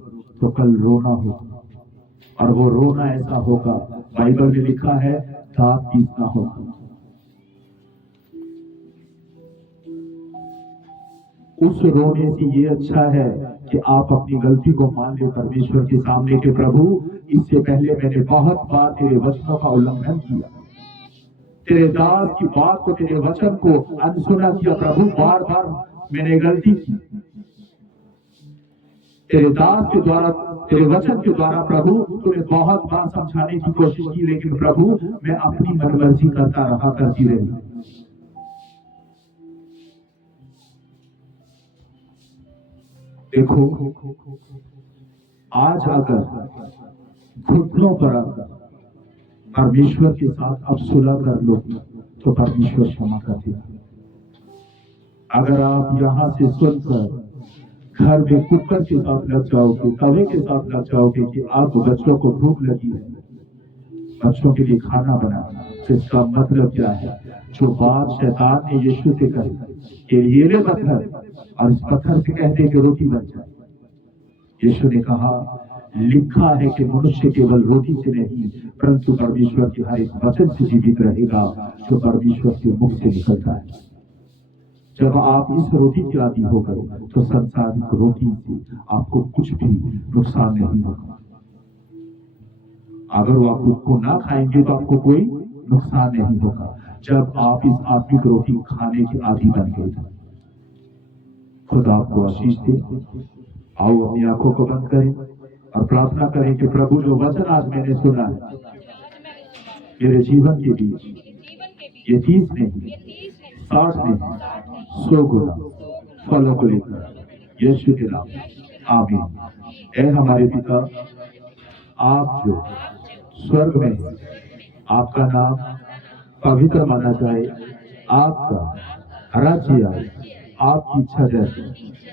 तो कल रोना होगा, और वो रोना ऐसा होगा, बाइबल में लिखा है, दांत पीसना होगा। उस रोने से ये अच्छा है कि आप अपनी गलती को मान ले परमेश्वर के सामने के प्रभु, इससे पहले मैंने बहुत बार तेरे वचनों का उल्लंघन किया, तेरे दास की बात को, तेरे वचन को अनसुना किया प्रभु, बार बार मैंने गलती की। तेरे दास के द्वारा, तेरे वचन के द्वारा प्रभु तूने बहुत बार समझाने की कोशिश की, लेकिन प्रभु मैं अपनी मनमर्जी करता रहा, करती रही। देखो, आज अगर घुटनों पर परमेश्वर के साथ अब सुलह कर लो तो परमेश्वर क्षमा कर देगा। अगर आप यहां से सुनकर घर में कुकर के साथ लग जाओगे, तवे के साथ लग जाओगे कि आपको बच्चों को भूख लगी है, बच्चों के लिए खाना बनाना, तो इसका मतलब क्या है? जो बात शैतान ने यीशु से कही कि ये ले पत्थर और इस पत्थर से कह दे कि रोटी बन जाए, यीशु ने कहा लिखा है कि मनुष्य केवल रोटी से नहीं परंतु परमेश्वर के हर एक वचन से जीवित रहेगा जो परमेश्वर के मुख से निकलता है। जब आप इस रोटी के आदि हो गए तो संसारिक रोटी से आपको कुछ भी नुकसान नहीं होगा। अगर वो आप उसको ना खाएंगे तो आपको कोई नुकसान नहीं होगा। जब आप इस आत्मिक रोटी खाने के आदि बन गए, खुदा आपको आशीष दे। आओ अपनी आंखों को बंद करें और प्रार्थना करें कि प्रभु जो वचन आज मैंने सुना है मेरे जीवन के बीच ये 30 नहीं 60 नहीं 100 गुना फलों को लेकर यीशु के नाम आमीन। ऐ हमारे पिता, आप जो स्वर्ग में हैं, आपका नाम पवित्र माना जाए, आपका राज्य आए, आपकी इच्छा जैसे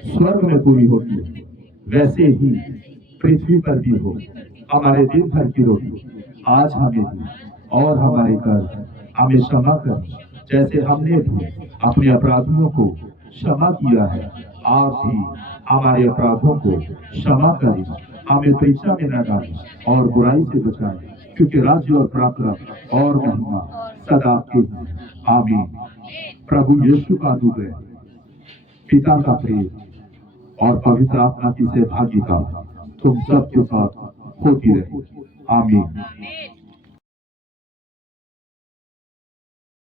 स्वर्ग में पूरी होती है वैसे ही पृथ्वी पर भी हो। हमारे दिन भर की रोटी आज हमें दी और हमारे कर्ज हमें क्षमा कर जैसे हमने भी अपने अपराधियों को क्षमा किया है, आप भी हमारे अपराधों को क्षमा करें। हमें परीक्षा में न डालें और बुराई से बचाएं, क्योंकि राज्य और प्रार्थना और महिमा सदा आपके हैं। आमीन। प्रभु यीशु का अनुग्रह, पिता का प्रेम और पवित्र आत्मा की सहभागिता तुम सबके साथ होती रहे। आमीन।